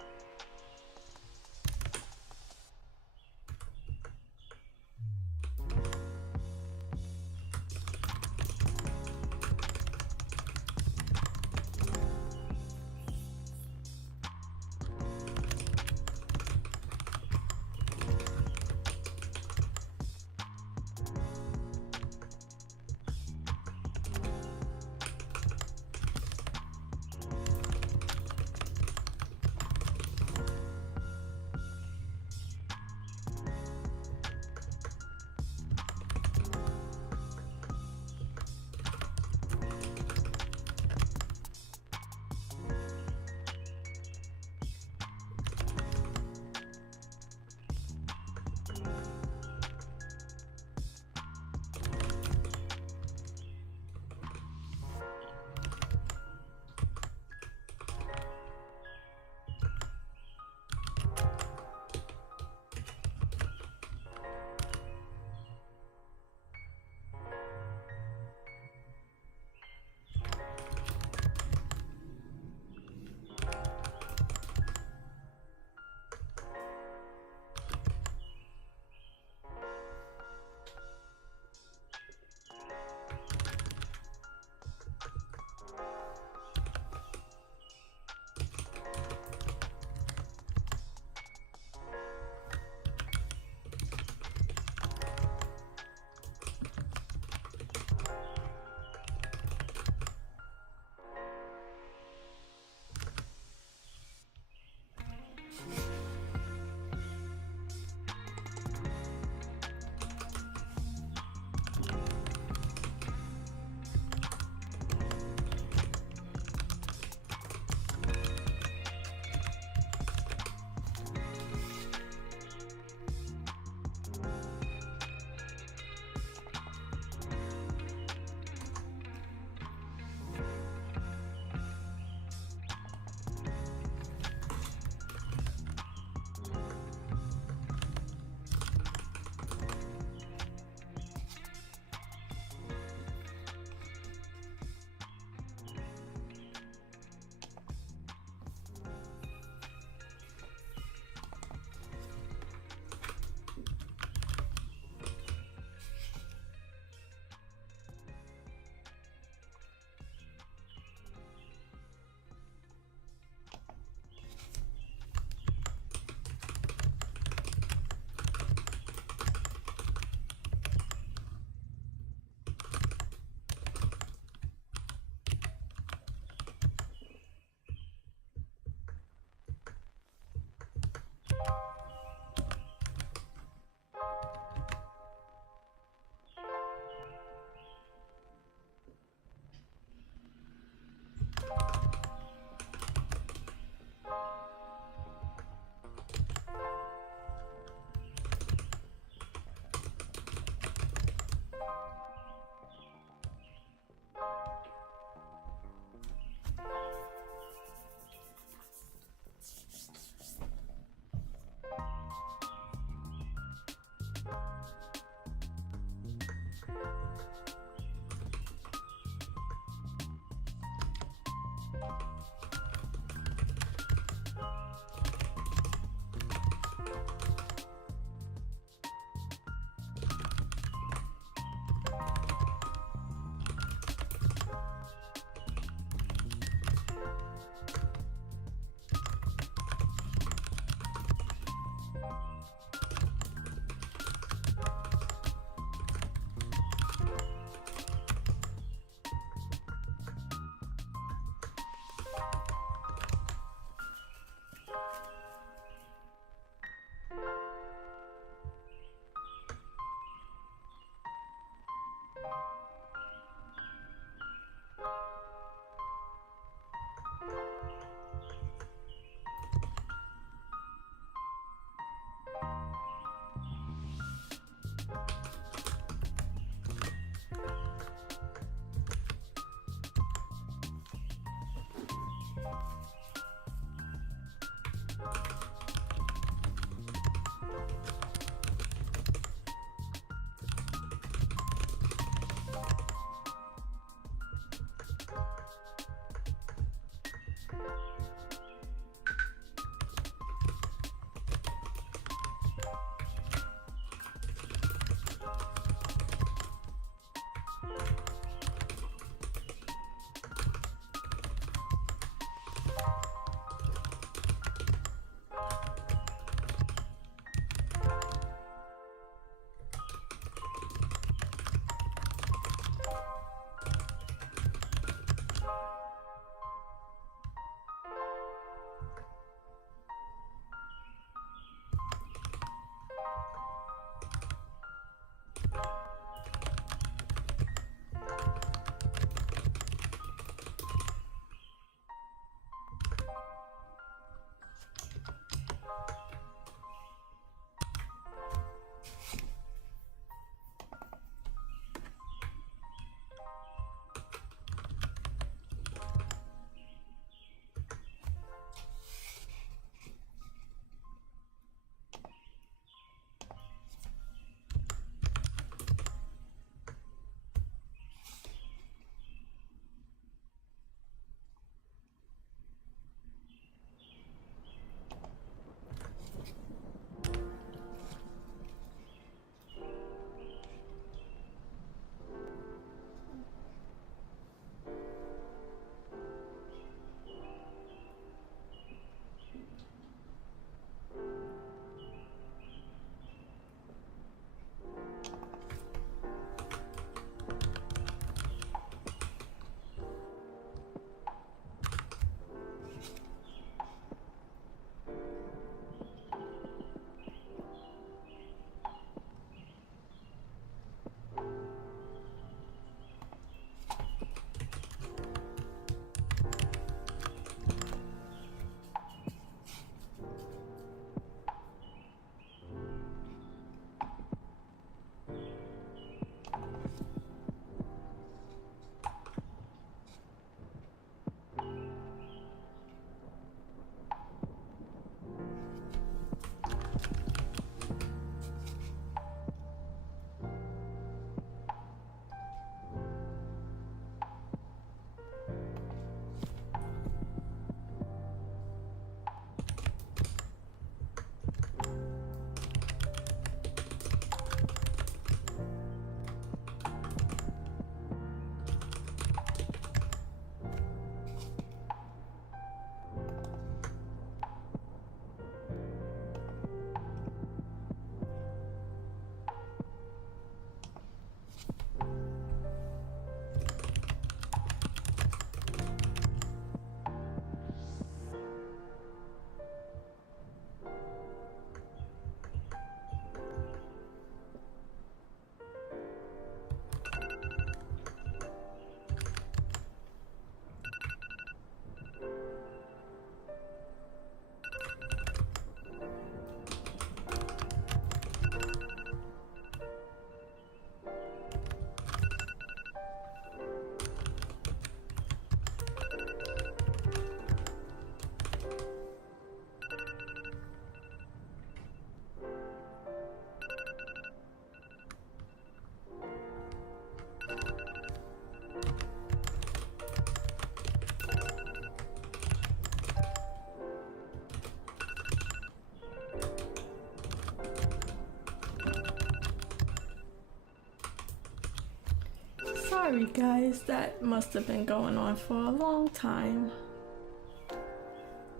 Sorry guys, that must have been going on for a long time.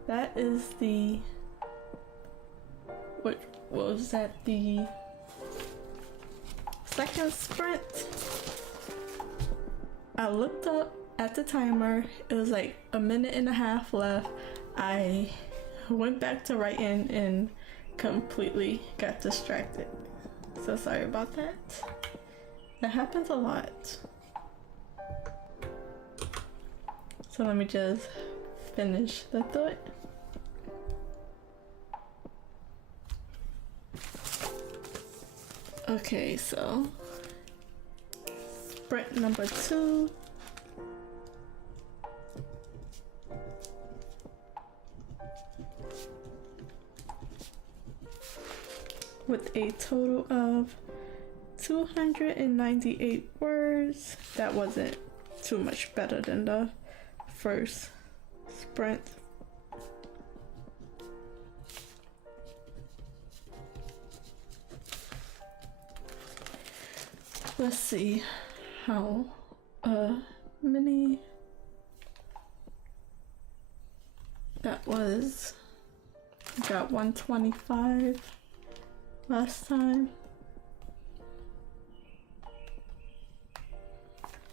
That is the... what was that, the second sprint? I looked up at the timer, it was like a minute and a half left. I went back to writing and completely got distracted. So sorry about that. That happens a lot. So let me just finish the thought. Okay, so sprint number 2. With a total of 298 words. That wasn't too much better than the first sprint. Let's see how many that was. Got 125 last time.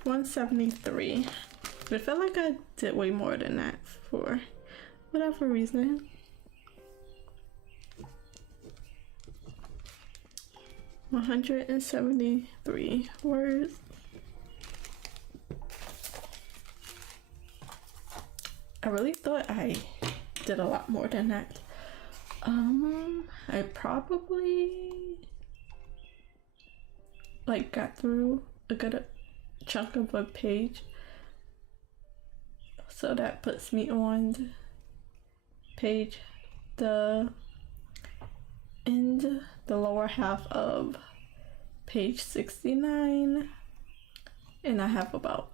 173. But I felt like I did way more than that for whatever reason. $173 words. I really thought I did a lot more than that. I probably like got through a good chunk of a page, so that puts me on the page, the lower half of page 69, and I have about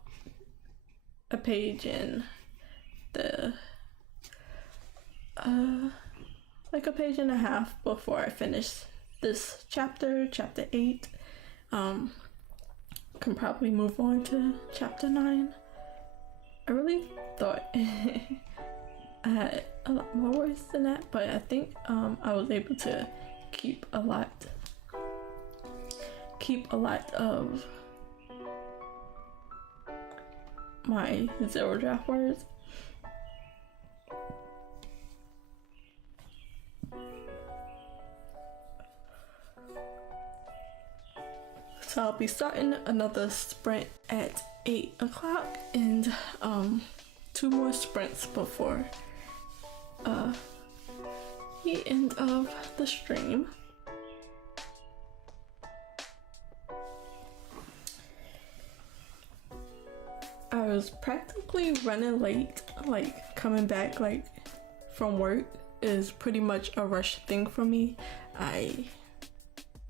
a page in the like a page and a half before I finish this chapter 8. Can probably move on to chapter 9. I really thought I had a lot more words than that, but I think I was able to keep a lot of my zero draft words. So I'll be starting another sprint at 8 o'clock and 2 more sprints before the end of the stream. I was practically running late, like coming back like from work is pretty much a rush thing for me. I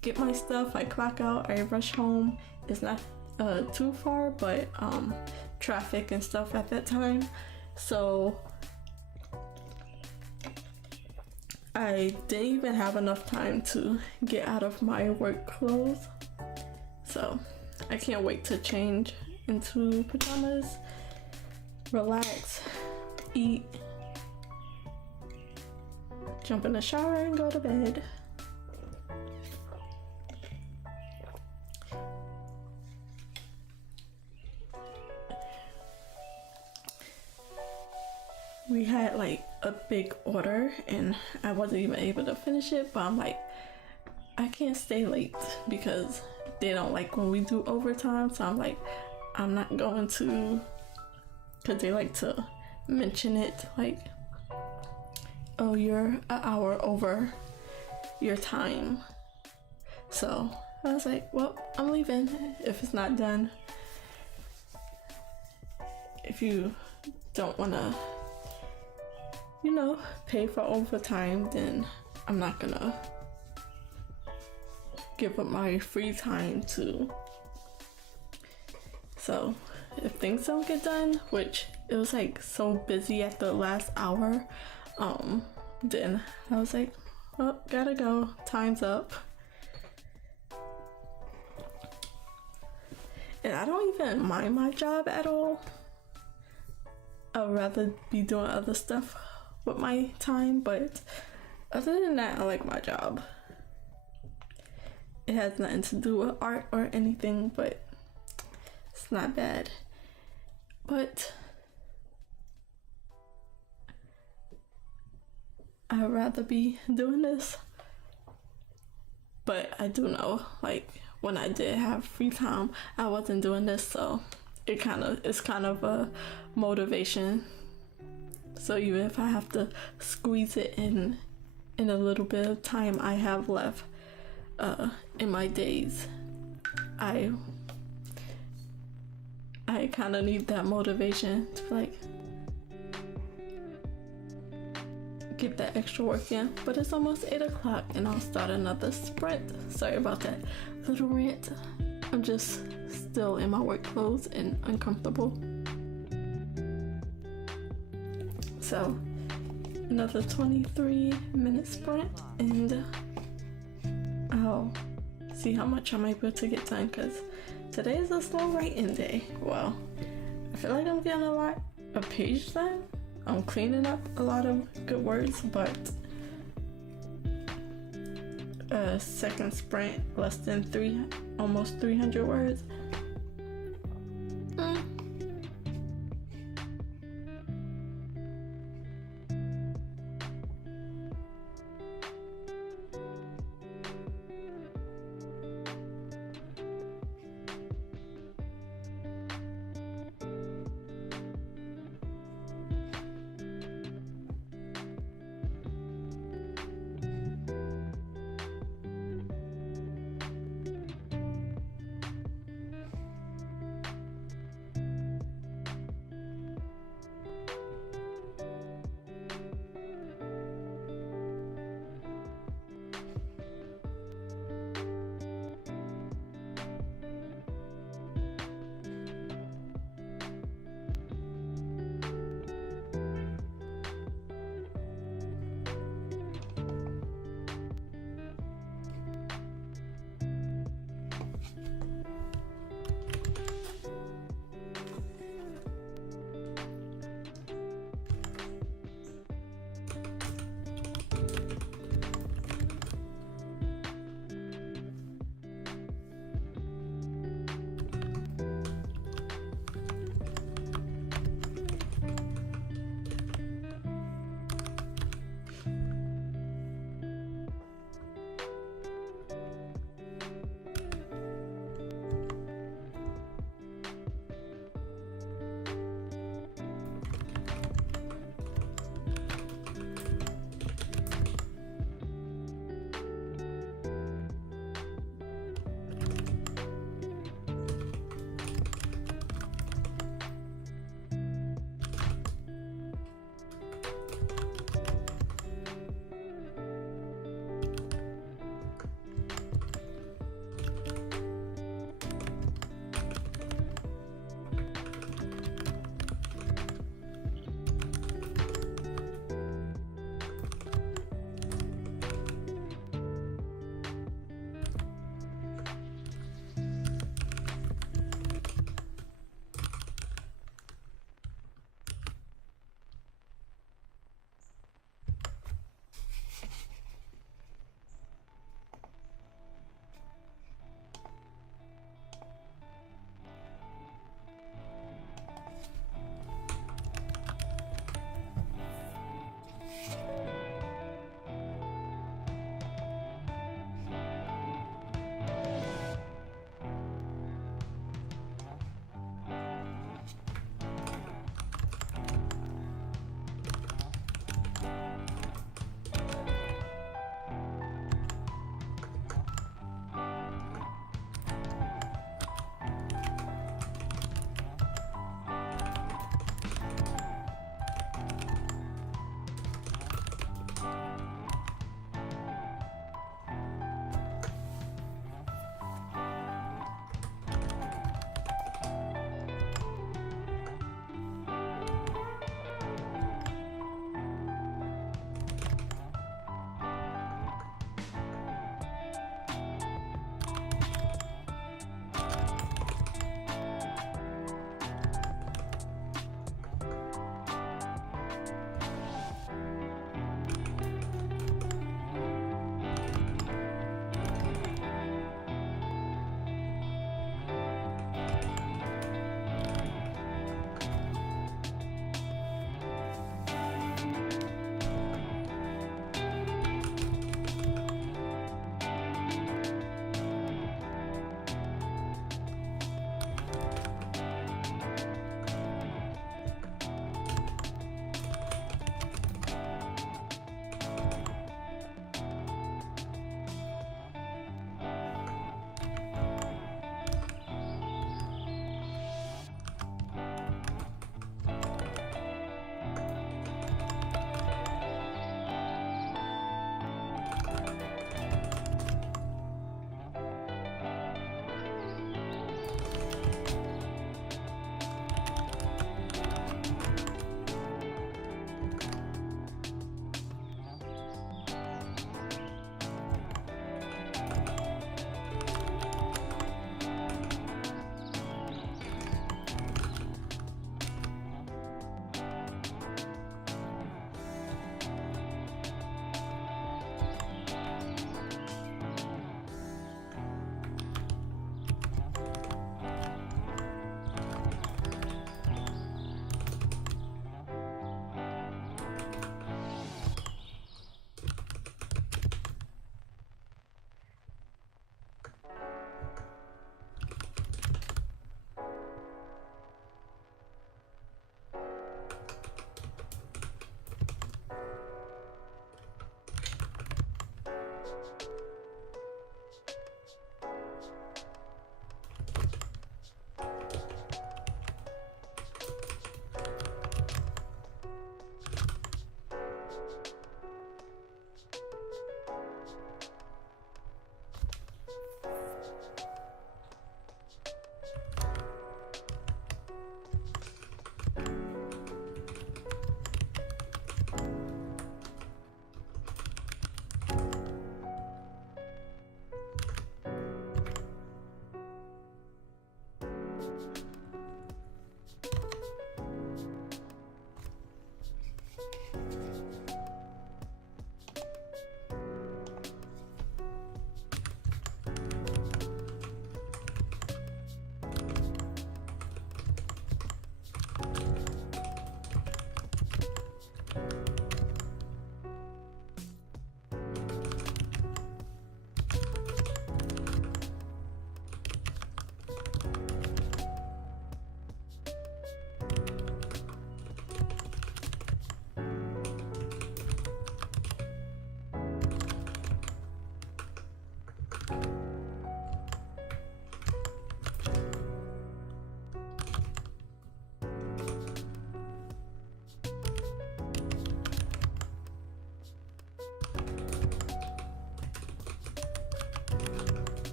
get my stuff, I clock out, I rush home. It's not too far, but traffic and stuff at that time, so I didn't even have enough time to get out of my work clothes. So I can't wait to change into pajamas, relax, eat, jump in the shower and go to bed. We had like a big order and I wasn't even able to finish it, but I'm like, I can't stay late because they don't like when we do overtime, so I'm like, I'm not going to, because they like to mention it like, oh, you're an hour over your time. So I was like, well, I'm leaving if it's not done. If you don't want to, you know, pay for overtime, then I'm not gonna give up my free time to. So if things don't get done, which it was like so busy at the last hour, then I was like, well, gotta go, time's up. And I don't even mind my job at all. I'd rather be doing other stuff with my time, but other than that, I like my job. It has nothing to do with art or anything, but it's not bad. But I'd rather be doing this. But I do know, like, when I did have free time, I wasn't doing this, so it's kind of a motivation. So even if I have to squeeze it in a little bit of time I have left in my days, I kind of need that motivation to like get that extra work in. But it's almost 8 o'clock and I'll start another sprint. Sorry about that little rant. I'm just still in my work clothes and uncomfortable. So another 23-minute sprint and I'll see how much I'm able to get done, because today is a slow writing day. Well, I feel like I'm getting a lot of page done. I'm cleaning up a lot of good words, but second sprint, less than almost 300 words.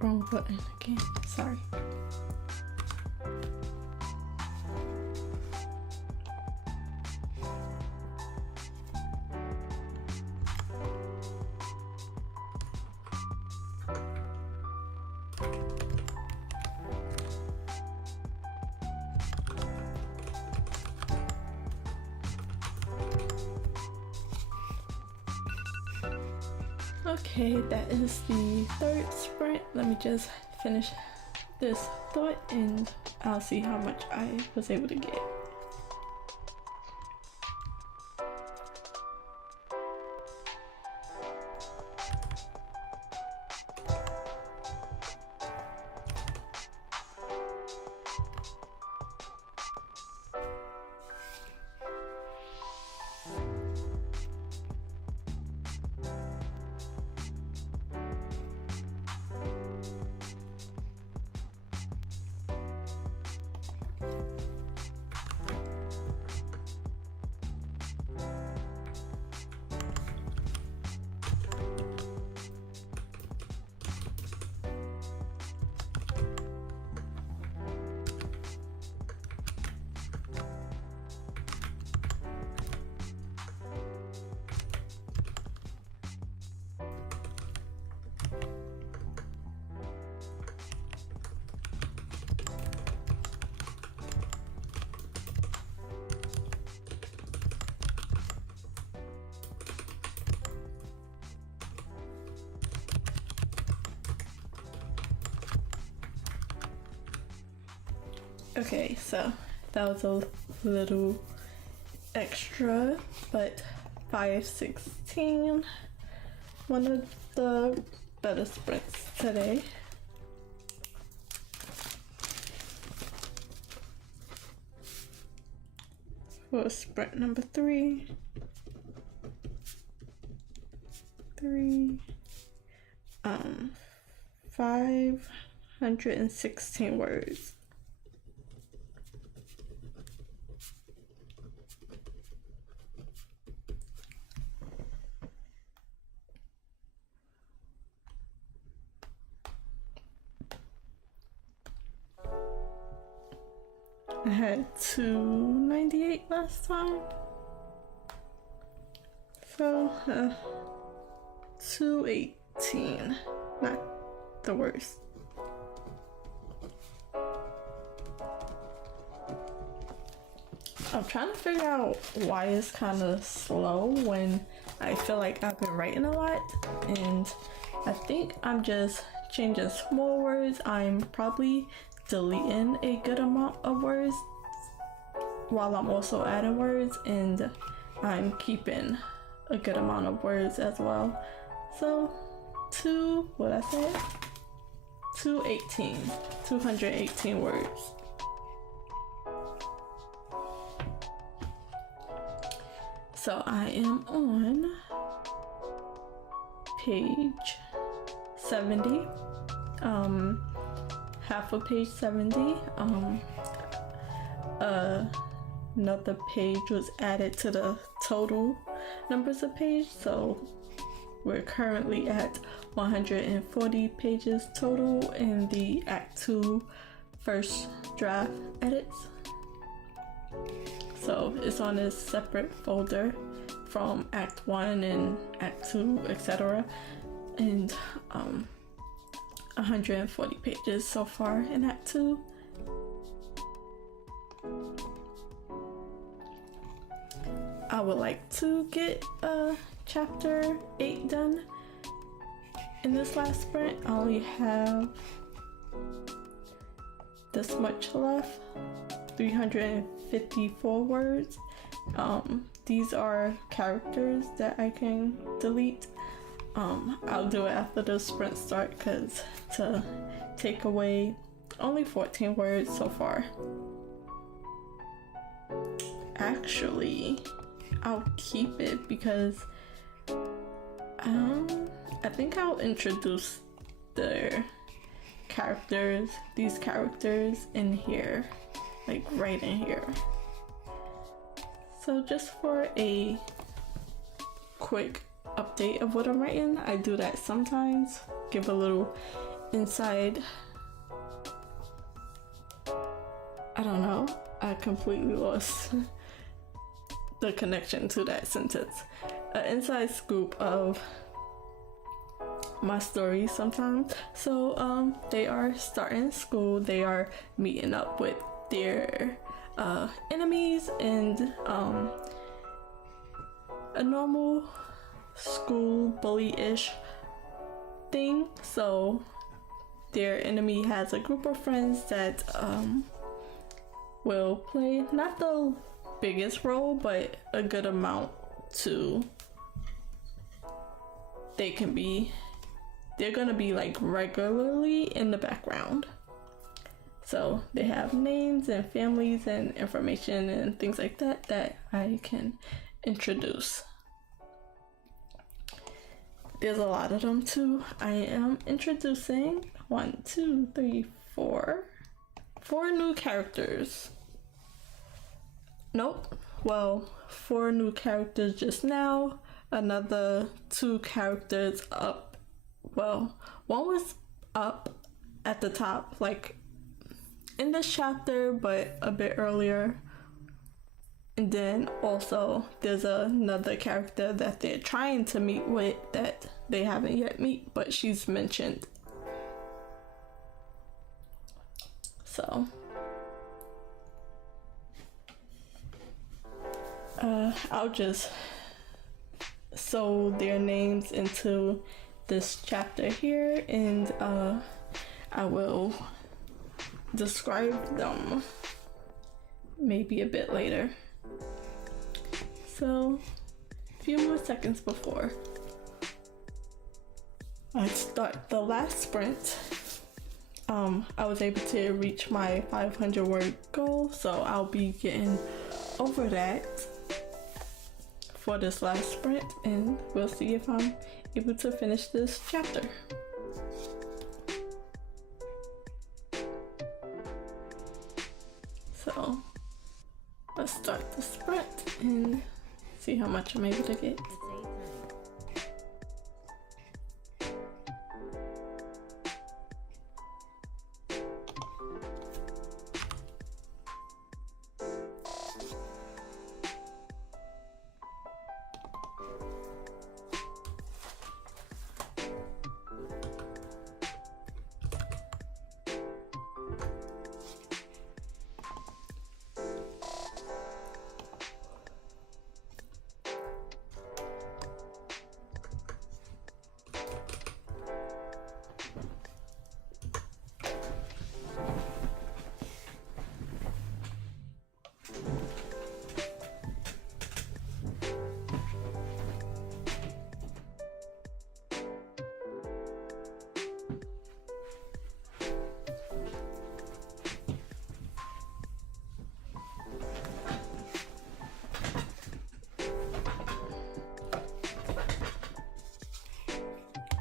Wrong button again. Sorry. Okay, that is the third sprint. Let me just finish this thought and I'll see how much I was able to get. Okay, so that was a little extra, but 5:16, one of the better sprints today. For sprint number 3, 516 words. I had 298 last time, so 218, not the worst. I'm trying to figure out why it's kind of slow when I feel like I've been writing a lot, and I think I'm just changing small words. I'm probably deleting a good amount of words while I'm also adding words, and I'm keeping a good amount of words as well. So 218 words. So I am on page 70, half of page 70. Another page was added to the total numbers of pages, so we're currently at 140 pages total in the Act 2 first draft edits. So it's on a separate folder from Act 1 and Act 2, etc. And 140 pages so far in Act 2. I would like to get chapter 8 done in this last sprint. I only have this much left, 354 words. These are characters that I can delete. I'll do it after the sprint start, because to take away only 14 words so far. Actually, I'll keep it because I think I'll introduce their characters, these characters in here, like right in here. So just for a quick update of what I'm writing, I do that sometimes, give a little inside, I don't know, I completely lost the connection to that sentence. An inside scoop of my story sometimes. So they are starting school, they are meeting up with their enemies, and a normal school bully-ish thing. So their enemy has a group of friends that will play not the biggest role, but a good amount to they're gonna be like regularly in the background. So they have names and families and information and things like that that I can introduce. There's a lot of them too. I am introducing 4 new characters. Nope. Well, 4 new characters just now. Another 2 characters up. Well, one was up at the top, like in this chapter, but a bit earlier. And then also there's another character that they're trying to meet with that they haven't yet met, but she's mentioned. So I'll just sew their names into this chapter here, and I will describe them maybe a bit later. So, a few more seconds before I start the last sprint, I was able to reach my 500 word goal, so I'll be getting over that for this last sprint, and we'll see if I'm able to finish this chapter. So let's start the sprint and see how much I'm able to get. It's 8:30.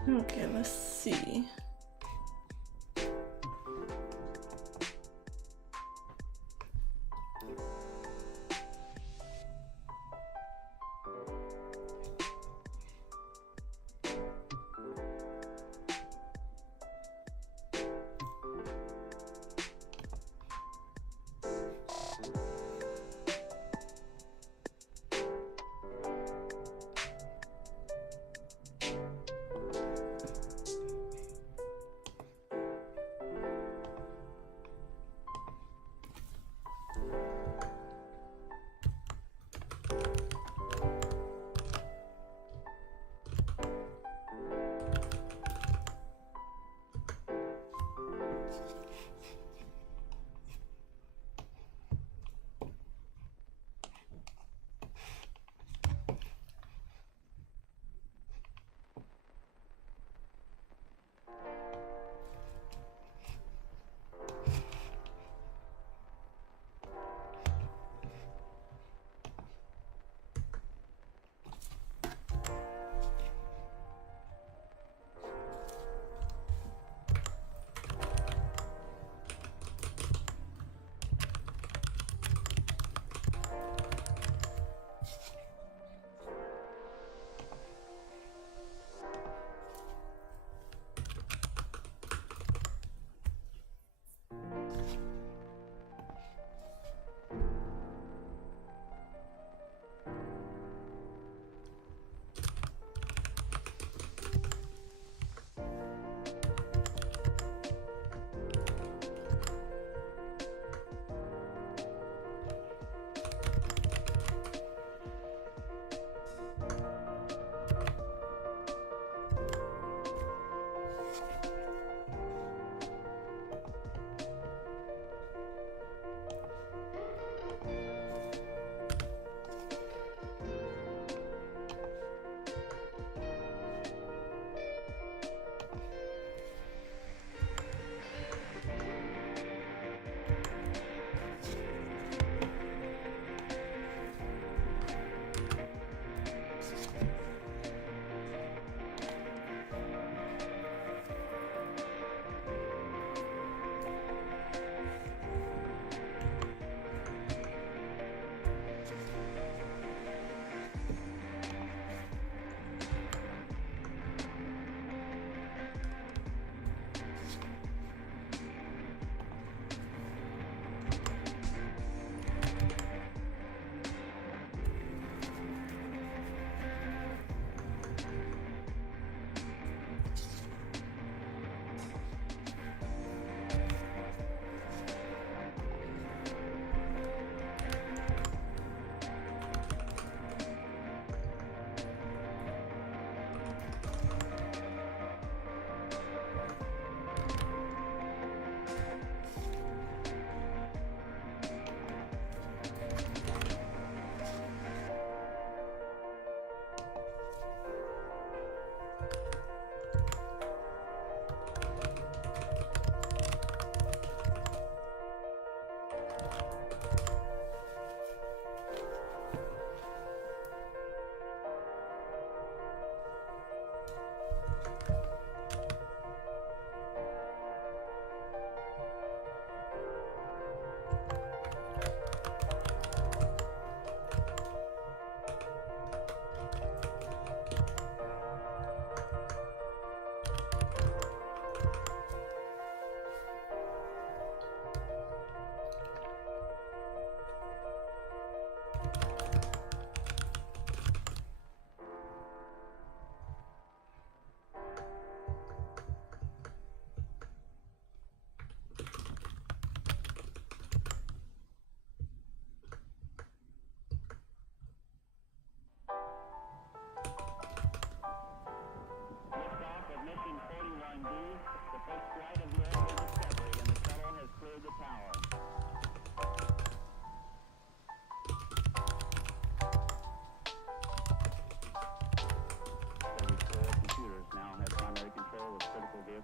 Okay, let's see.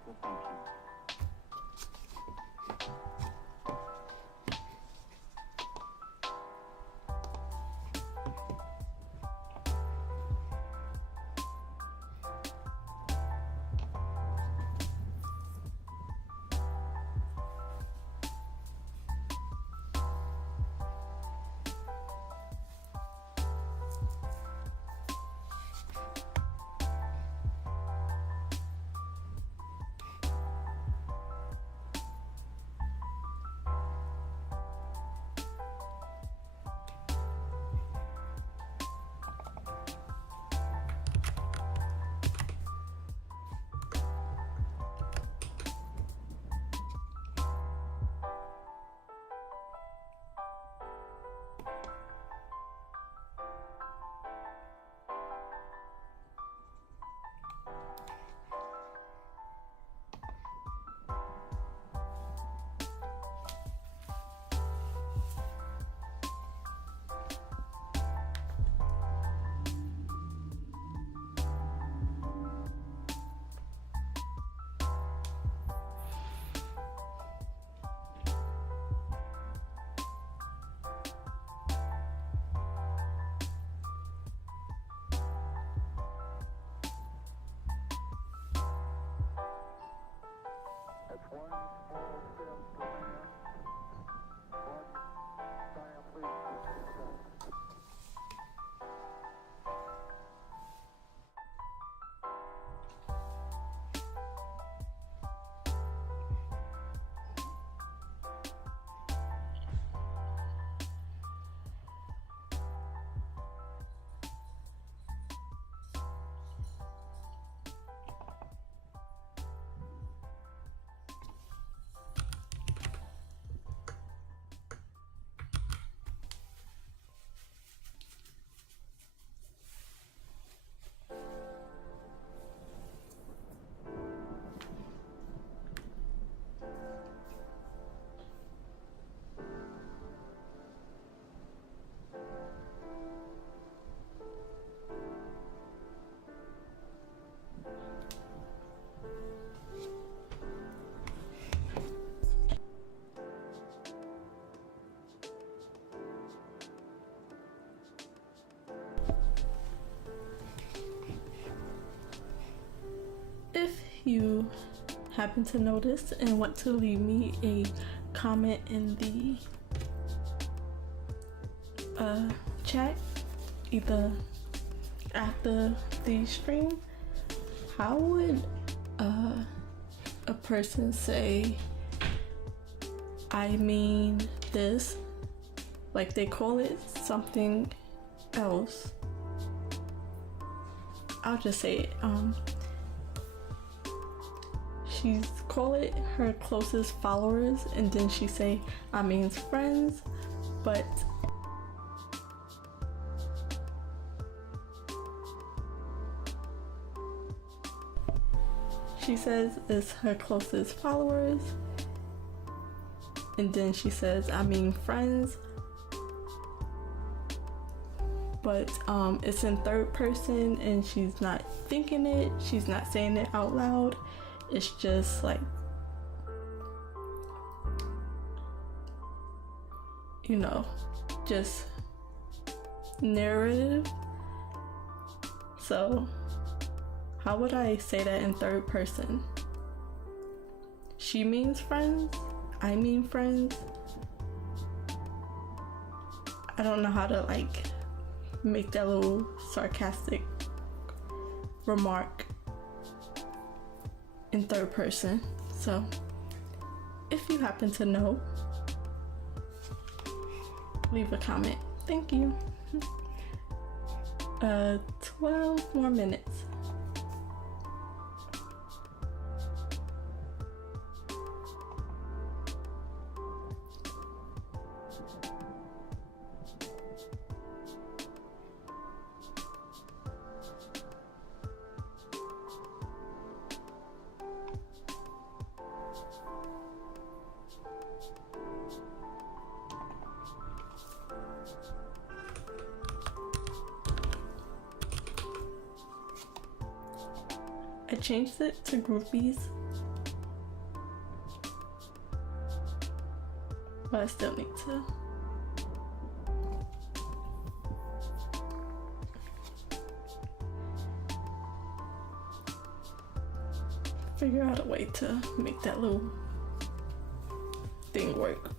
critical functions. That's one small step for man, one giant leap for mankind. If you happen to notice and want to leave me a comment in the chat, either after the stream, how would a person say, I mean this? Like they call it something else. I'll just say it. She's call it her closest followers, and then she say I means friends, but she says it's her closest followers, and then she says I mean friends, but it's in third person and she's not thinking it, she's not saying it out loud. It's just like, you know, just narrative. So how would I say that in third person? She means friends, I mean friends. I don't know how to like make that little sarcastic remark in third person. So if you happen to know, leave a comment. Thank you. 12 more minutes. I changed it to groupies but I still need to figure out a way to make that little thing work.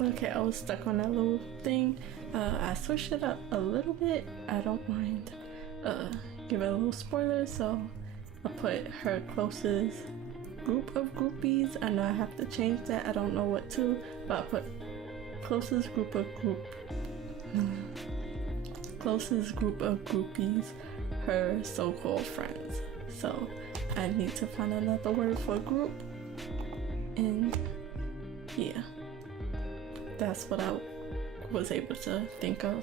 Okay, I was stuck on that little thing. I switched it up a little bit. I don't mind give it a little spoiler, so I put her closest group of groupies. I know I have to change that. I don't know what to, but I put closest group of groupies, her so-called friends. So I need to find another word for group, and yeah, that's what I was able to think of.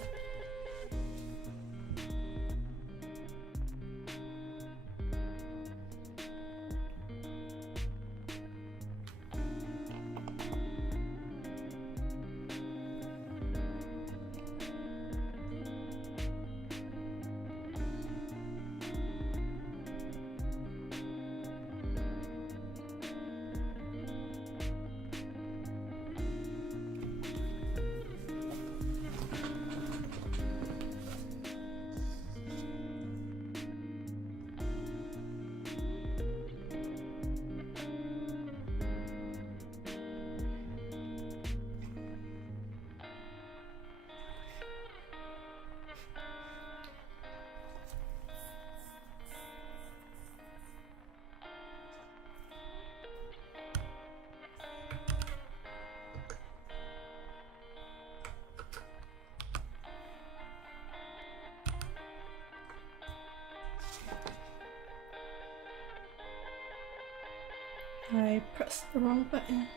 I pressed the wrong button.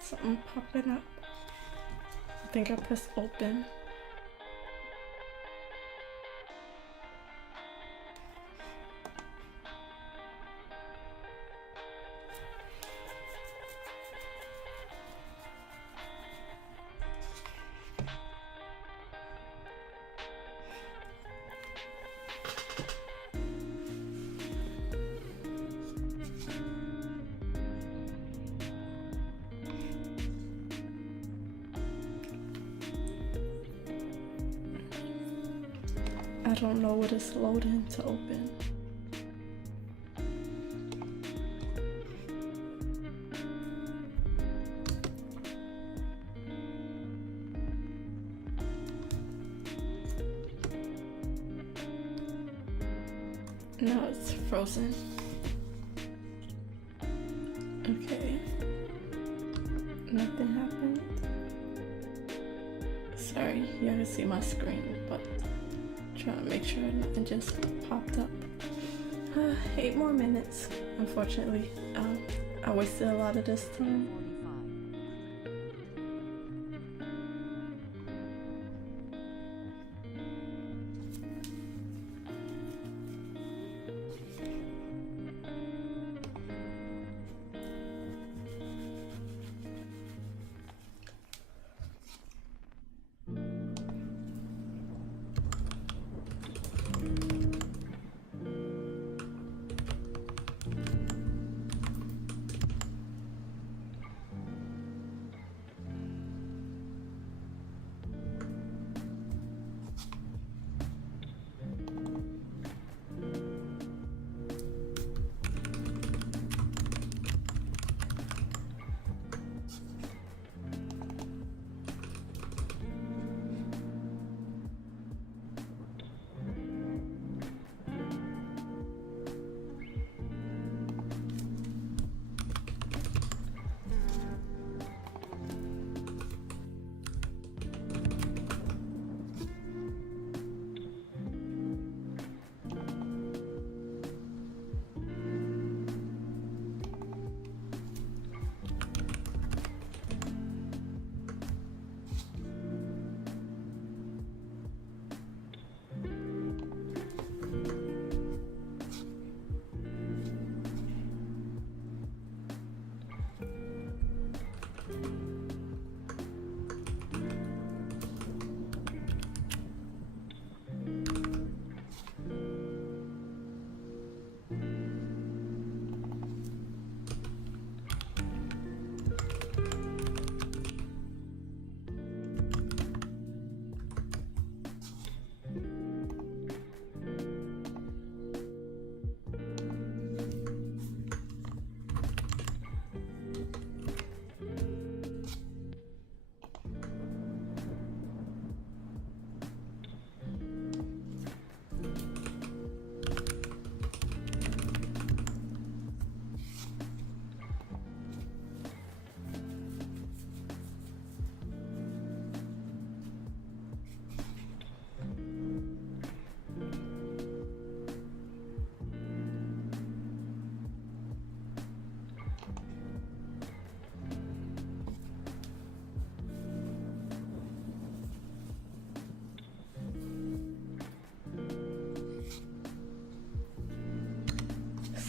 Something popping up. I think I pressed open. I don't know what it's loading to open. Now it's frozen. Okay. Nothing happened. Sorry, you can see my screen, but trying to make sure nothing just popped up. 8 more minutes, unfortunately. I wasted a lot of this time. 45.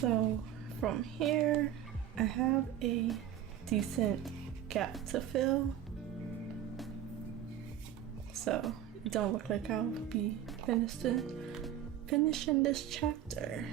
So from here, I have a decent gap to fill. So it don't look like I'll be finishing this chapter.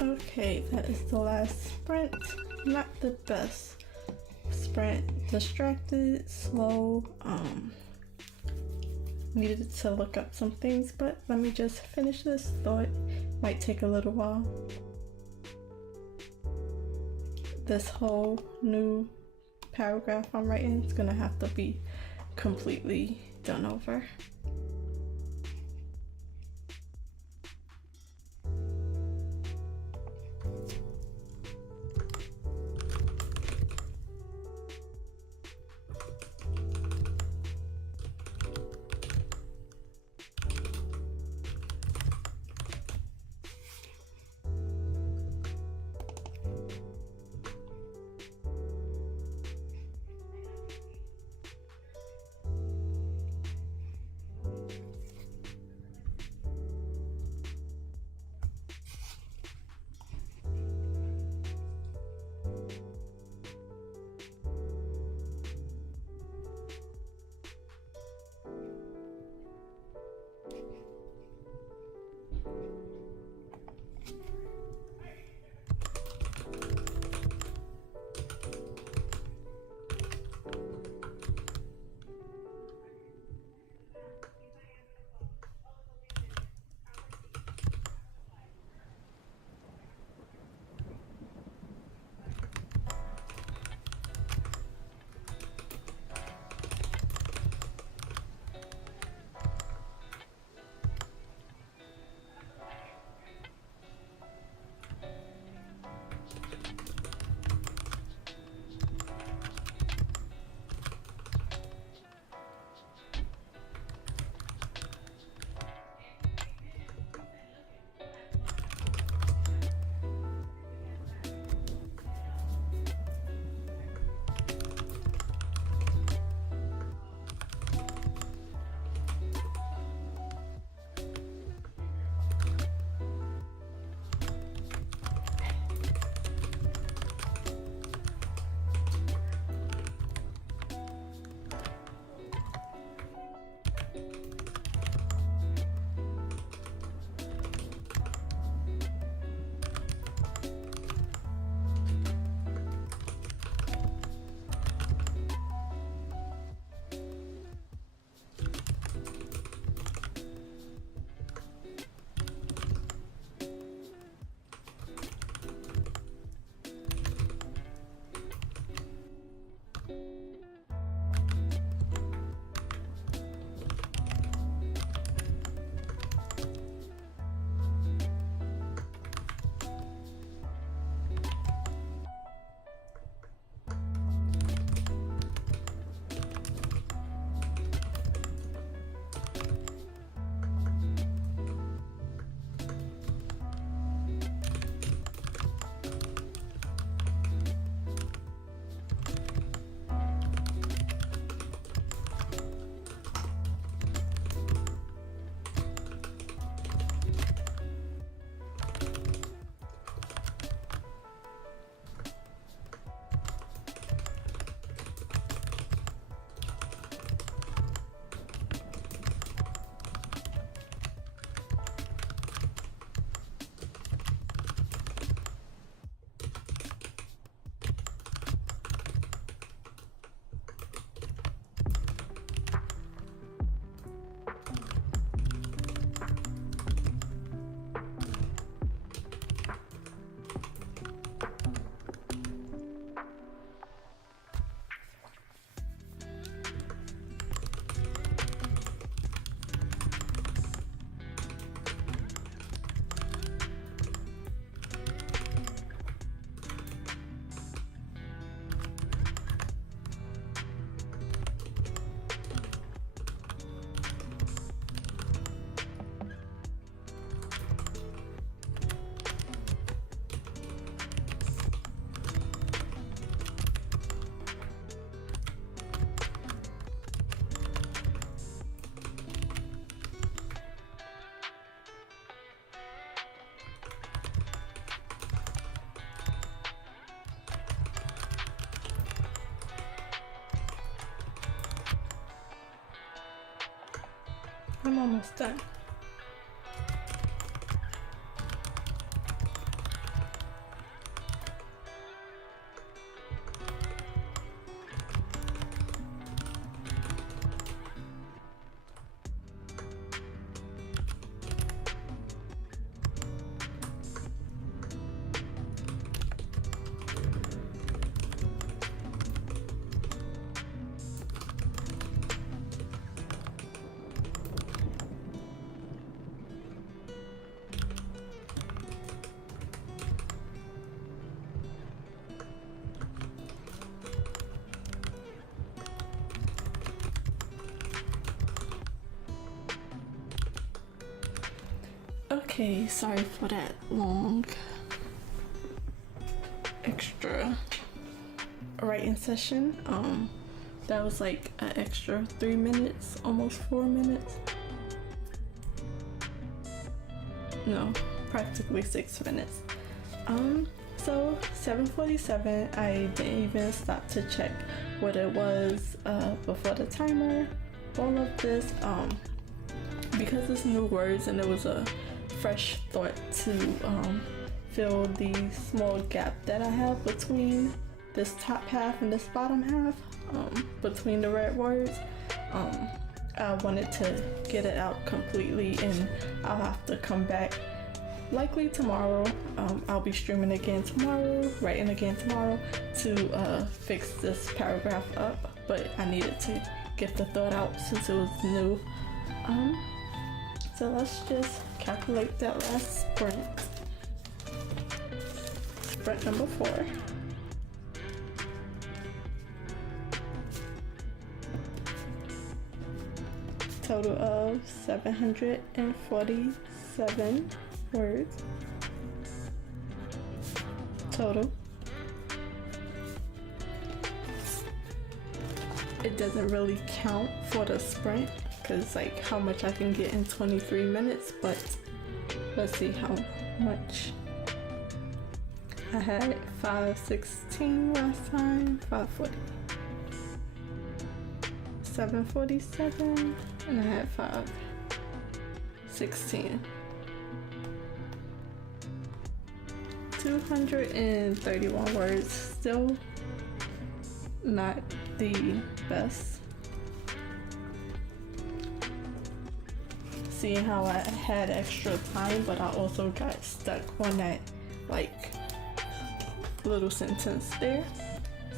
Okay, that is the last sprint. Not the best sprint. Distracted, slow, needed to look up some things, but let me just finish this, though it might take a little while. This whole new paragraph I'm writing is gonna have to be completely done over. I'm almost done. Okay, sorry for that long extra writing session. That was like an extra 3 minutes, almost 4 minutes. No, practically 6 minutes. So 7:47, I didn't even stop to check what it was before the timer. All of this, because it's new words and it was a fresh thought to fill the small gap that I have between this top half and this bottom half, between the red words. I wanted to get it out completely, and I'll have to come back likely tomorrow. I'll be streaming again tomorrow, writing again tomorrow to fix this paragraph up, but I needed to get the thought out since it was new. So let's just calculate that last sprint. Sprint number 4. Total of 747 words. Total. It doesn't really count for the sprint because like how much I can get in 23 minutes, but let's see how much. I had 516 last time, 540. 747, and I had 516. 231 words, still not the best. Seeing how I had extra time, but I also got stuck on that like little sentence there.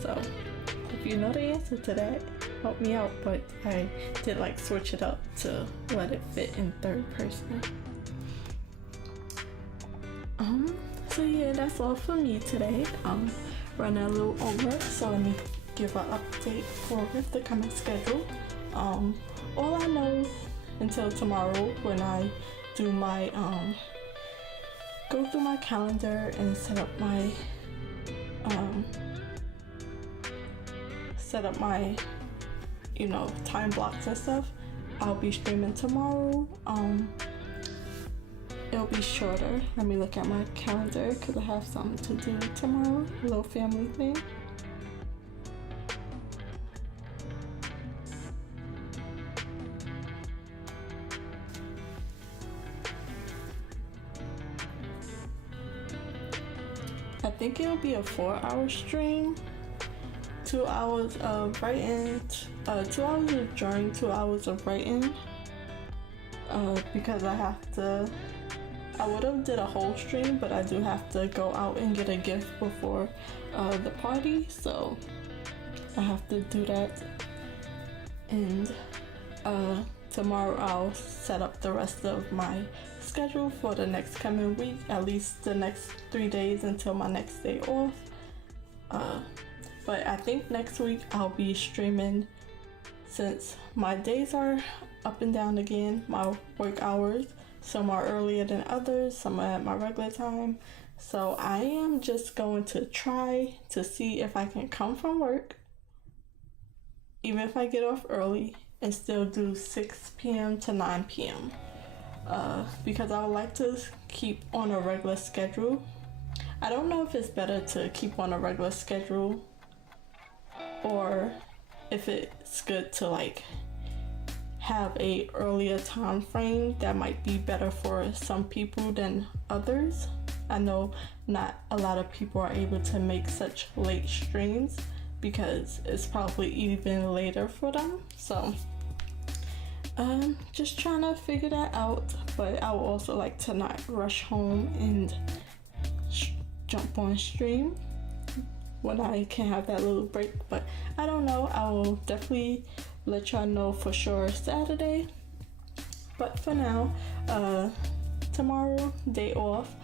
So if you know the answer to that, help me out, but I did like switch it up to let it fit in third person. So yeah, that's all for me today. Running a little over, so let me give an update for the coming schedule. All I know until tomorrow when I do my go through my calendar and set up my you know, time blocks and stuff. I'll be streaming tomorrow. It'll be shorter. Let me look at my calendar because I have something to do tomorrow, a little family thing. I think it'll be a 4-hour stream. 2 hours of writing, 2 hours of drawing, 2 hours of writing. Because I would have did a whole stream, but I do have to go out and get a gift before the party, so I have to do that. And tomorrow I'll set up the rest of my schedule for the next coming week, at least the next 3 days until my next day off. But I think next week I'll be streaming since my days are up and down again, my work hours. Some are earlier than others, some are at my regular time. So I am just going to try to see if I can come from work, even if I get off early, and still do 6 p.m. to 9 p.m. Because I would like to keep on a regular schedule. I don't know if it's better to keep on a regular schedule or if it's good to like have a earlier time frame that might be better for some people than others. I know not a lot of people are able to make such late streams because it's probably even later for them. So just trying to figure that out, but I would also like to not rush home and jump on stream when I can have that little break. But I don't know, I will definitely let y'all know for sure Saturday. But for now, tomorrow, day off,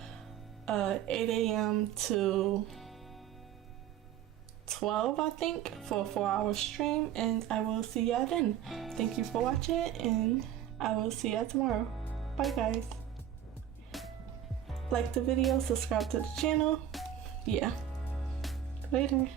8 a.m. to 12, I think, for a 4-hour stream, and I will see y'all then. Thank you for watching, and I will see y'all tomorrow. Bye, guys. like the video, subscribe to the channel. Yeah. Later.